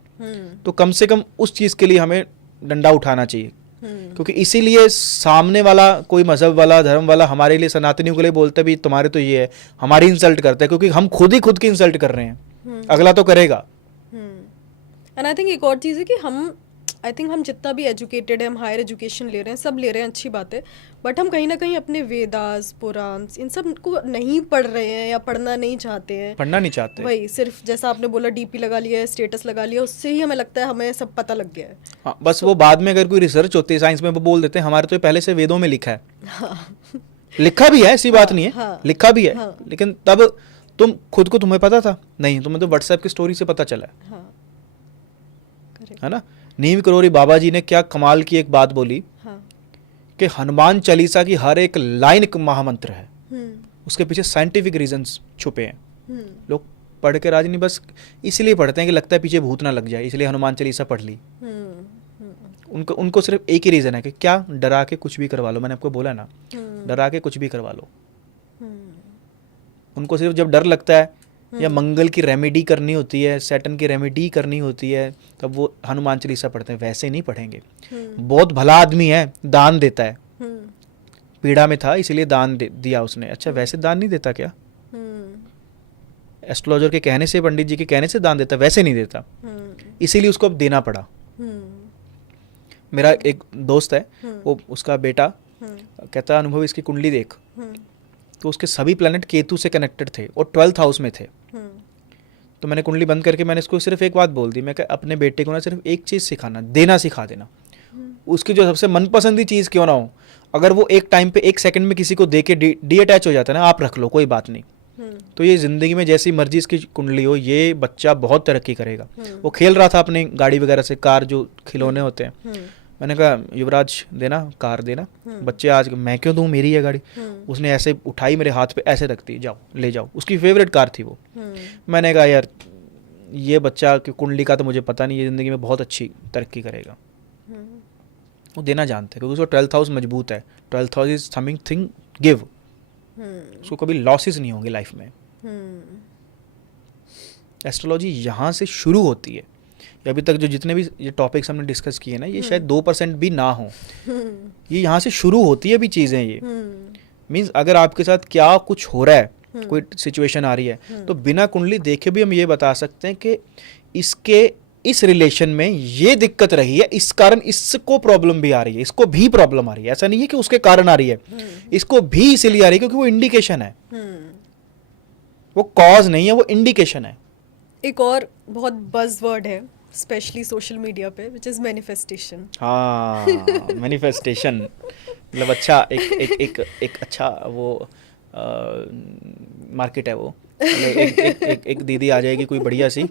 तो कम से कम उस चीज के लिए हमें डंडा उठाना चाहिए। क्योंकि इसीलिए सामने वाला कोई मजहब वाला, धर्म वाला हमारे लिए, सनातनियों के लिए बोलते भी तुम्हारे तो ये है, हमारी इंसल्ट करते हैं, क्योंकि हम खुद ही खुद की इंसल्ट कर रहे हैं, अगला तो करेगा। एंड आई थिंक एक और चीज़ है कि हम जितना भी एजुकेटेड है, हम हायर एजुकेशन ले रहे हैं, सब ले रहे हैं, अच्छी बात है, बट हम कहीं ना कहीं अपने वेदास, पुराण, इन सब को नहीं पढ़ रहे हैं या पढ़ना नहीं चाहते हैं। पढ़ना नहीं चाहते, वही सिर्फ जैसा आपने बोला डीपी लगा लिया है, स्टेटस लगा लिया, उससे ही हमें लगता है हमें सब पता लग गया है। हाँ, बस वो बाद में अगर कोई रिसर्च होती है साइंस में, वो बोल देते हैं हमारे तो पहले से वेदों में लिखा है। हाँ। लिखा भी है, ऐसी बात नहीं है, हाँ, लिखा भी है, हाँ, लेकिन तब तुम खुद को, तुम्हें पता था नहीं, तुम्हें तो व्हाट्सएप की स्टोरी से पता चला है। हाँ, है ना। नीम करोरी बाबा जी ने क्या कमाल की एक बात बोली, हाँ, कि हनुमान चालीसा की हर एक लाइन एक महामंत्र है, उसके पीछे साइंटिफिक रीजंस छुपे हैं। लोग पढ़ के राजी नहीं, बस इसलिए पढ़ते हैं कि लगता है पीछे भूत ना लग जाए, इसलिए हनुमान चालीसा पढ़ ली। उनको सिर्फ एक ही रीजन है कि क्या डरा के कुछ भी करवा लो। मैंने आपको बोला ना, डरा के कुछ भी करवा लो। उनको सिर्फ जब डर लगता है या मंगल की रेमेडी करनी होती है, सैटर्न की रेमेडी करनी होती है, तब वो हनुमान चालीसा पढ़ते हैं। वैसे नहीं पढ़ेंगे। बहुत भला आदमी है, दान देता है, पीड़ा में था इसलिए दान दिया उसने। अच्छा, वैसे दान नहीं देता क्या? एस्ट्रोलॉजर के कहने से, पंडित जी के कहने से दान देता? वैसे नहीं देता, इसीलिए उसको अब देना पड़ा। मेरा एक दोस्त है, वो उसका बेटा कहता अनुभव इसकी कुंडली देख, तो उसके सभी प्लैनेट केतु से कनेक्टेड थे और 12th हाउस में थे। तो मैंने कुंडली बंद करके मैंने इसको सिर्फ एक बात बोल दी, मैं कहा अपने बेटे को ना सिर्फ एक चीज़ सिखाना, देना सिखा देना। उसकी जो सबसे मनपसंद चीज़ क्यों ना हो, अगर वो एक टाइम पे 1 सेकंड में किसी को दे के डी अटैच हो जाता है ना, आप रख लो, कोई बात नहीं। तो ये ज़िंदगी में जैसी मर्जी इसकी कुंडली हो, ये बच्चा बहुत तरक्की करेगा। वो खेल रहा था अपनी गाड़ी वगैरह से, कार जो खिलौने होते हैं, मैंने कहा युवराज देना, कार देना। बच्चे आज मैं क्यों दूं, मेरी है गाड़ी। उसने ऐसे उठाई मेरे हाथ पे, ऐसे रख दी, जाओ ले जाओ। उसकी फेवरेट कार थी वो। मैंने कहा यार ये बच्चा की कुंडली का तो मुझे पता नहीं, ये ज़िंदगी में बहुत अच्छी तरक्की करेगा। वो देना जानते हैं क्योंकि उसको 12th हाउस मजबूत है। 12th house is something give, उसको कभी लॉसेस नहीं होंगे लाइफ में। एस्ट्रोलॉजी यहाँ से शुरू होती है। अभी तक जो जितने भी ये टॉपिक्स हमने डिस्कस किए ना, ये शायद 2% भी ना हो, ये यहाँ से शुरू होती है भी चीज़ें। ये मीन्स अगर आपके साथ क्या कुछ हो रहा है, कोई सिचुएशन आ रही है, तो बिना कुंडली देखे भी हम ये बता सकते हैं कि इसके इस रिलेशन में ये दिक्कत रही है, इस कारण इसको प्रॉब्लम भी आ रही है, इसको भी प्रॉब्लम आ रही है। ऐसा नहीं है कि उसके कारण आ रही है, इसको भी इसीलिए आ रही है क्योंकि वो इंडिकेशन है, वो कॉज नहीं है, वो इंडिकेशन है। एक और बहुत बज़वर्ड है स्पेशली सोशल मीडिया पे, विच इज मैनिफेस्टेशन। हाँ, मैनिफेस्टेशन मतलब अच्छा एक अच्छा वो मार्केट है वो। एक दीदी आ जाएगी कोई बढ़िया सी,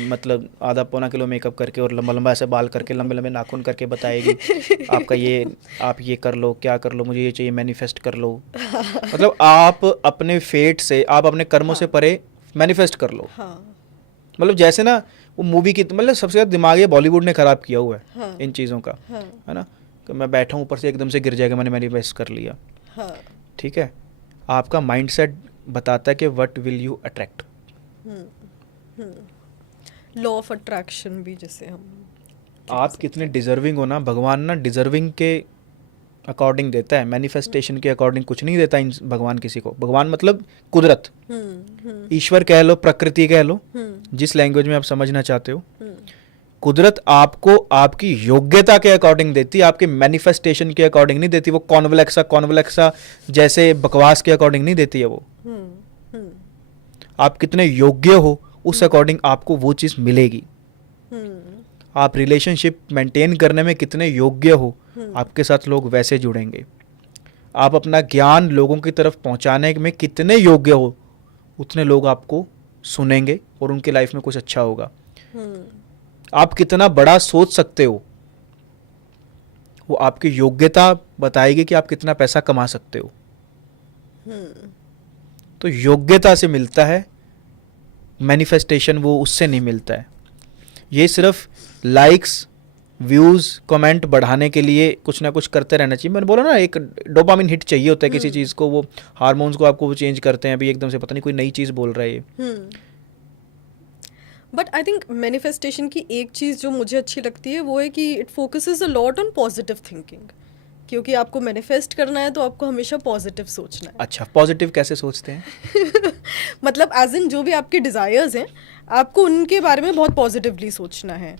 मतलब आधा पौना किलो मेकअप करके और लंबा लंबा ऐसे बाल करके, लंबे लंबे नाखून करके बताएगी आपका ये, आप ये कर लो, क्या कर लो, मुझे ये चाहिए, मैनिफेस्ट कर लो। मतलब आप अपने फेट से, आप अपने कर्मों से परे मैनिफेस्ट कर लो। मतलब जैसे ना वो मूवी की, मतलब सबसे ज़्यादा दिमाग ये बॉलीवुड ने ख़राब किया हुआ है इन चीज़ों का, है ना, कि मैं बैठा हूँ ऊपर से एकदम से गिर जाएगा, मैंने मैनिफेस्ट कर लिया। ठीक है, आपका माइंडसेट बताता है कि what will you attract. Law of attraction भी जिसे हम, आप कितने डिजर्विंग हो ना, भगवान ना डिजर्विंग के अकॉर्डिंग देता है, मैनिफेस्टेशन के अकॉर्डिंग कुछ नहीं देता भगवान किसी को। भगवान मतलब कुदरत, ईश्वर कह लो, प्रकृति कह लो, जिस लैंग्वेज में आप समझना चाहते हो। कुदरत आपको आपकी योग्यता के अकॉर्डिंग देती है, आपके मैनिफेस्टेशन के अकॉर्डिंग नहीं देती। वो कॉन्वलेक्सा जैसे बकवास के अकॉर्डिंग नहीं देती है वो। आप कितने योग्य हो उस अकॉर्डिंग आपको वो चीज़ मिलेगी। आप रिलेशनशिप मेंटेन करने में कितने योग्य हो, आपके साथ लोग वैसे जुड़ेंगे। आप अपना ज्ञान लोगों की तरफ पहुंचाने में कितने योग्य हो, उतने लोग आपको सुनेंगे और उनकी लाइफ में कुछ अच्छा होगा। आप कितना बड़ा सोच सकते हो, वो आपकी योग्यता बताएगी कि आप कितना पैसा कमा सकते हो। तो योग्यता से मिलता है मैनिफेस्टेशन, वो उससे नहीं मिलता है। ये सिर्फ लाइक्स, व्यूज़, कमेंट बढ़ाने के लिए कुछ ना कुछ करते रहना चाहिए। मैंने बोला ना, एक डोपामिन हिट चाहिए होता है किसी चीज़ को, वो हार्मोन्स को आपको वो चेंज करते हैं। अभी एकदम से पता नहीं कोई नई चीज़ बोल रहा है ये। बट आई थिंक मैनिफेस्टेशन की एक चीज़ जो मुझे अच्छी लगती है वो है कि it focuses a lot on positive thinking, क्योंकि आपको मैनिफेस्ट करना है तो आपको हमेशा पॉजिटिव सोचना है। अच्छा, पॉजिटिव कैसे सोचते हैं? मतलब एज इन जो भी आपके डिज़ायर्स हैं, आपको उनके बारे में बहुत पॉजिटिवली सोचना है।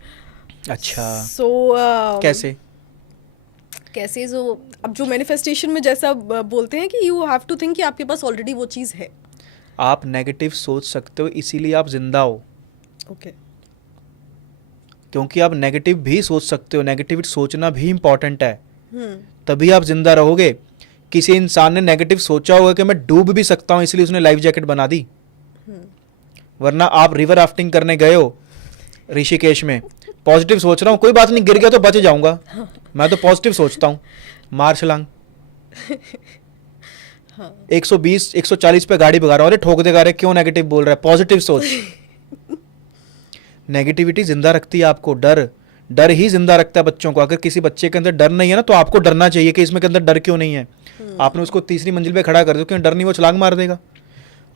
अच्छा, सो कैसे जो अब जो मैनिफेस्टेशन में जैसा बोलते हैं कि यू हैव टू थिंक कि आपके पास ऑलरेडी वो चीज़ है। आप नेगेटिव सोच सकते हो, इसीलिए आप जिंदा हो। ओके। क्योंकि आप नेगेटिव भी सोच सकते हो, नेगेटिव सोचना भी इम्पॉर्टेंट है, तभी आप जिंदा रहोगे। किसी इंसान ने नेगेटिव सोचा होगा कि मैं डूब भी सकता हूँ, इसलिए उसने लाइफ जैकेट बना दी। वरना आप रिवर राफ्टिंग करने गए हो ऋषिकेश में, पॉजिटिव सोच रहा हूँ, कोई बात नहीं, गिर गया तो बच जाऊंगा, मैं तो पॉजिटिव सोचता हूँ, मार छलांग। 120 140 पे गाड़ी भगा रहा हूँ, अरे ठोक देगा, अरे क्यों नेगेटिव बोल रहा है, पॉजिटिव सोच। नेगेटिविटी जिंदा रखती है आपको, डर ही जिंदा रखता है बच्चों को। अगर किसी बच्चे के अंदर डर नहीं है ना, तो आपको डरना चाहिए कि इसमें के अंदर डर क्यों नहीं है। आपने उसको तीसरी मंजिल पे खड़ा कर दो, क्यों डर नहीं, वो छलांग मार देगा।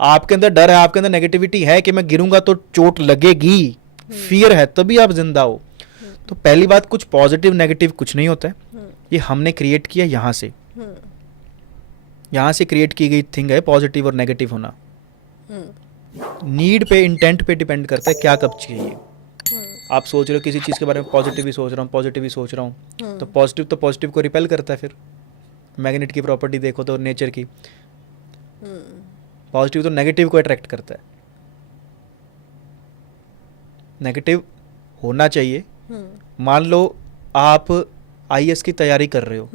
आपके अंदर डर है, आपके अंदर नेगेटिविटी है कि मैं गिरूंगा तो चोट लगेगी, फियर है, तभी आप जिंदा हो। तो पहली बात, कुछ पॉजिटिव नेगेटिव कुछ नहीं होता है, ये हमने क्रिएट किया यहाँ से क्रिएट की गई थिंग है पॉजिटिव और नेगेटिव होना। नीड पे, इंटेंट पे डिपेंड करता है क्या कब चाहिए। आप सोच रहे हो किसी चीज़ के बारे में, पॉजिटिव ही सोच रहा हूँ, तो पॉजिटिव को रिपेल करता है। फिर मैग्नेट की प्रॉपर्टी देखो तो नेचर की, पॉजिटिव तो नेगेटिव को अट्रैक्ट करता है। नेगेटिव होना चाहिए। मान लो आप आईएएस की तैयारी कर रहे हो,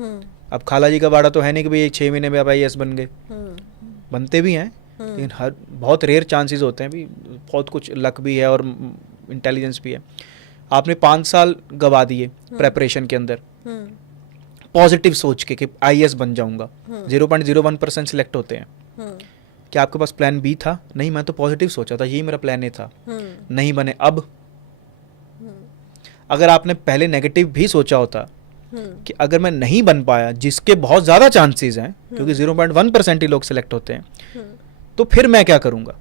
अब खाला जी का वाड़ा तो है नहीं कि भाई 6 महीने में आप आईएएस बन गए, बनते भी हैं, लेकिन हर बहुत रेयर चांसेस होते हैं भी, बहुत कुछ लक भी है और इंटेलिजेंस भी है। आपने 5 साल गवा दिए प्रेपरेशन के अंदर पॉजिटिव सोच के कि आईएएस बन जाऊंगा, 0.01% सिलेक्ट होते हैं। क्या आपके पास प्लान बी था? नहीं, मैं तो पॉजिटिव सोचा था, यही मेरा प्लान ए था, नहीं बने। अब अगर आपने पहले नेगेटिव भी सोचा होता कि अगर मैं नहीं बन पाया, जिसके बहुत ज़्यादा चांसेस हैं क्योंकि 0.1% ही लोग सिलेक्ट होते हैं, तो फिर मैं क्या करूँगा?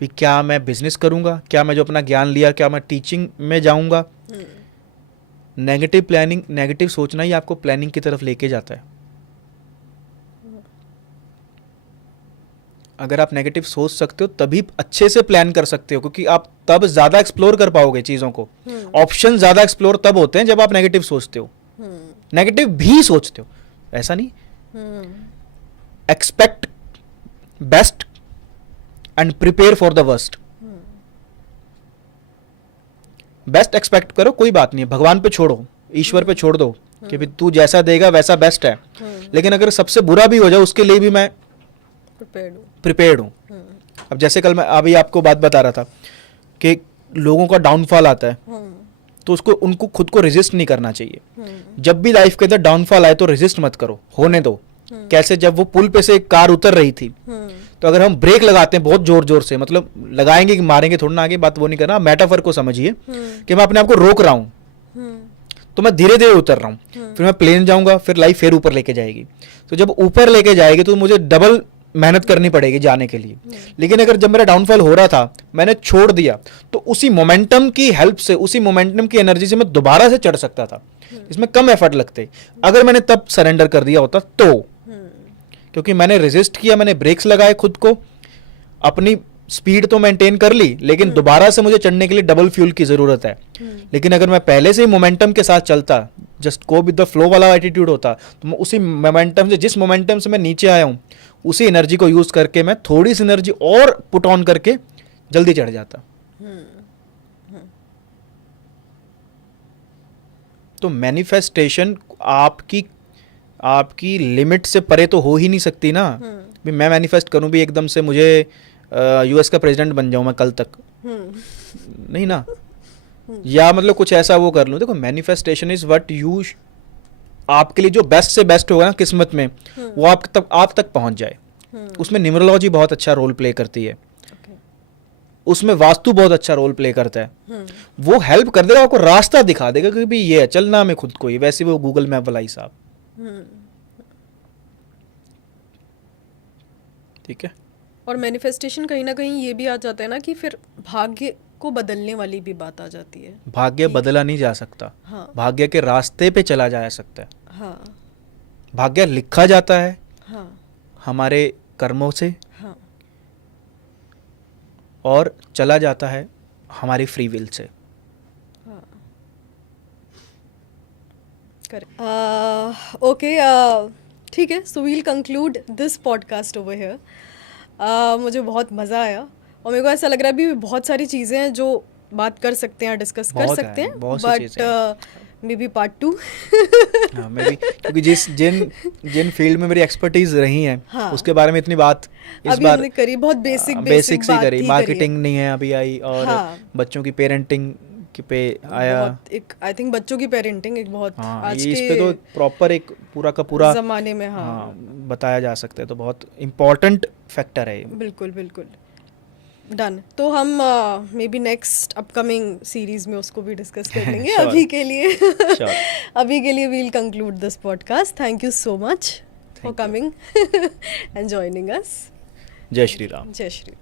भी क्या मैं बिजनेस करूँगा? क्या मैं जो अपना ज्ञान लिया, क्या मैं टीचिंग में जाऊँगा? नेगेटिव प्लानिंग, नेगेटिव सोचना ही आपको प्लानिंग की तरफ लेके जाता है। अगर आप नेगेटिव सोच सकते हो तभी अच्छे से प्लान कर सकते हो, क्योंकि आप तब ज़्यादा एक्सप्लोर कर पाओगे चीज़ों को। ऑप्शन ज़्यादा एक्सप्लोर तब होते हैं जब आप नेगेटिव सोचते हो, नेगेटिव भी सोचते हो, ऐसा नहीं। Expect best and prepare for the worst. Best expect करो, कोई बात नहीं है, भगवान पे छोड़ो, ईश्वर पे छोड़ दो कि भी तू जैसा देगा वैसा बेस्ट है। लेकिन अगर सबसे बुरा भी हो जाए उसके लिए भी मैं प्रिपेयर्ड हूँ। अब जैसे कल मैं अभी आपको बात बता रहा था कि लोगों का डाउनफॉल आता है, तो उनको खुद को रेजिस्ट नहीं करना चाहिए। जब भी लाइफ के अंदर डाउनफॉल आए तो रेजिस्ट मत करो, होने दो। कैसे? जब वो पुल पे से एक कार उतर रही थी, तो अगर हम ब्रेक लगाते हैं बहुत जोर जोर से, मतलब लगाएंगे कि मारेंगे थोड़ा ना आगे, बात वो नहीं करना, मेटाफर को समझिए कि मैं अपने आप को रोक रहा हूँ, तो मैं धीरे धीरे उतर रहा हूँ, फिर मैं प्लेन जाऊंगा, फिर लाइफ फिर ऊपर लेके जाएगी। तो जब ऊपर लेके जाएगी तो मुझे डबल मेहनत करनी पड़ेगी जाने के लिए। लेकिन अगर जब मेरा डाउनफॉल हो रहा था मैंने छोड़ दिया, तो उसी मोमेंटम की हेल्प से, उसी मोमेंटम की एनर्जी से मैं दोबारा से चढ़ सकता था। इसमें कम एफर्ट लगते। अगर मैंने तब सरेंडर कर दिया होता तो, क्योंकि मैंने रेजिस्ट किया, मैंने ब्रेक्स लगाए, खुद को अपनी स्पीड तो मेंटेन कर ली, लेकिन दोबारा से मुझे चढ़ने के लिए डबल फ्यूल की जरूरत है। लेकिन अगर मैं पहले से ही मोमेंटम के साथ चलता, just go with the flow वाला एटीट्यूड होता, तो मैं उसी मोमेंटम से, जिस मोमेंटम से मैं नीचे आया हूं, उसी एनर्जी को यूज करके मैं थोड़ी सी एनर्जी और पुट ऑन करके जल्दी चढ़ जाता। तो मैनिफेस्टेशन आपकी लिमिट से परे तो हो ही नहीं सकती ना। भी मैं मैनिफेस्ट करूं भी एकदम से मुझे यूएस का प्रेसिडेंट बन जाऊं मैं कल तक, नहीं ना। या मतलब कुछ ऐसा वो कर लूं। देखो, मैनिफेस्टेशन इज व्हाट यू, आपके लिए जो बेस्ट से बेस्ट होगा ना किस्मत में, वो आप तक पहुंच जाए। उसमें न्यूमरोलॉजी बहुत अच्छा रोल प्ले करती है, उसमें वास्तु बहुत अच्छा रोल प्ले करता है। वो हेल्प कर देगा, आपको रास्ता दिखा देगा कि भी ये है, चलना में खुद को ही। वैसे वो गूगल मैप वाला हिसाब, ठीक है। और मैनिफेस्टेशन कहीं ना कहीं ये भी आ जाता है ना कि फिर भाग्य को बदलने वाली भी बात आ जाती है। भाग्य बदला नहीं जा सकता। हाँ। भाग्य के रास्ते पे चला जा सकता है। हाँ। भाग्य लिखा जाता है हाँ। हमारे कर्मों से, हाँ। और चला जाता है हमारी फ्री विल से। हाँ। करेक्ट। ओके, ठीक है। So we'll conclude this podcast over here. मुझे बहुत मज़ा आया और मेरे को ऐसा लग रहा है अभी बहुत सारी चीज़ें हैं जो बात कर सकते हैं, डिस्कस कर सकते हैं, बट मे बी पार्ट 2। हाँ, मे बी, क्योंकि जिन फील्ड में मेरी एक्सपर्टीज रही है, हाँ, उसके बारे में इतनी बात इस अभी बार हमने करी, बहुत बेसिक सी करी। ही मार्केटिंग नहीं है अभी आई, और हाँ, बच्चों की पेरेंटिंग पे आया। एक आई थिंक बच्चों की पेरेंटिंग एक बहुत आज इस के पे तो प्रॉपर एक पूरा का पूरा ज़माने में हाँ बताया जा सकता है, तो बहुत इम्पोर्टेंट फैक्टर है ये। बिल्कुल बिल्कुल। डन। तो हम may be next upcoming series में उसको भी डिस्कस कर लेंगे। Sure. अभी के लिए we'll conclude this podcast. Thank you so much for coming and joining us. जय श्री राम। जय श्री राम।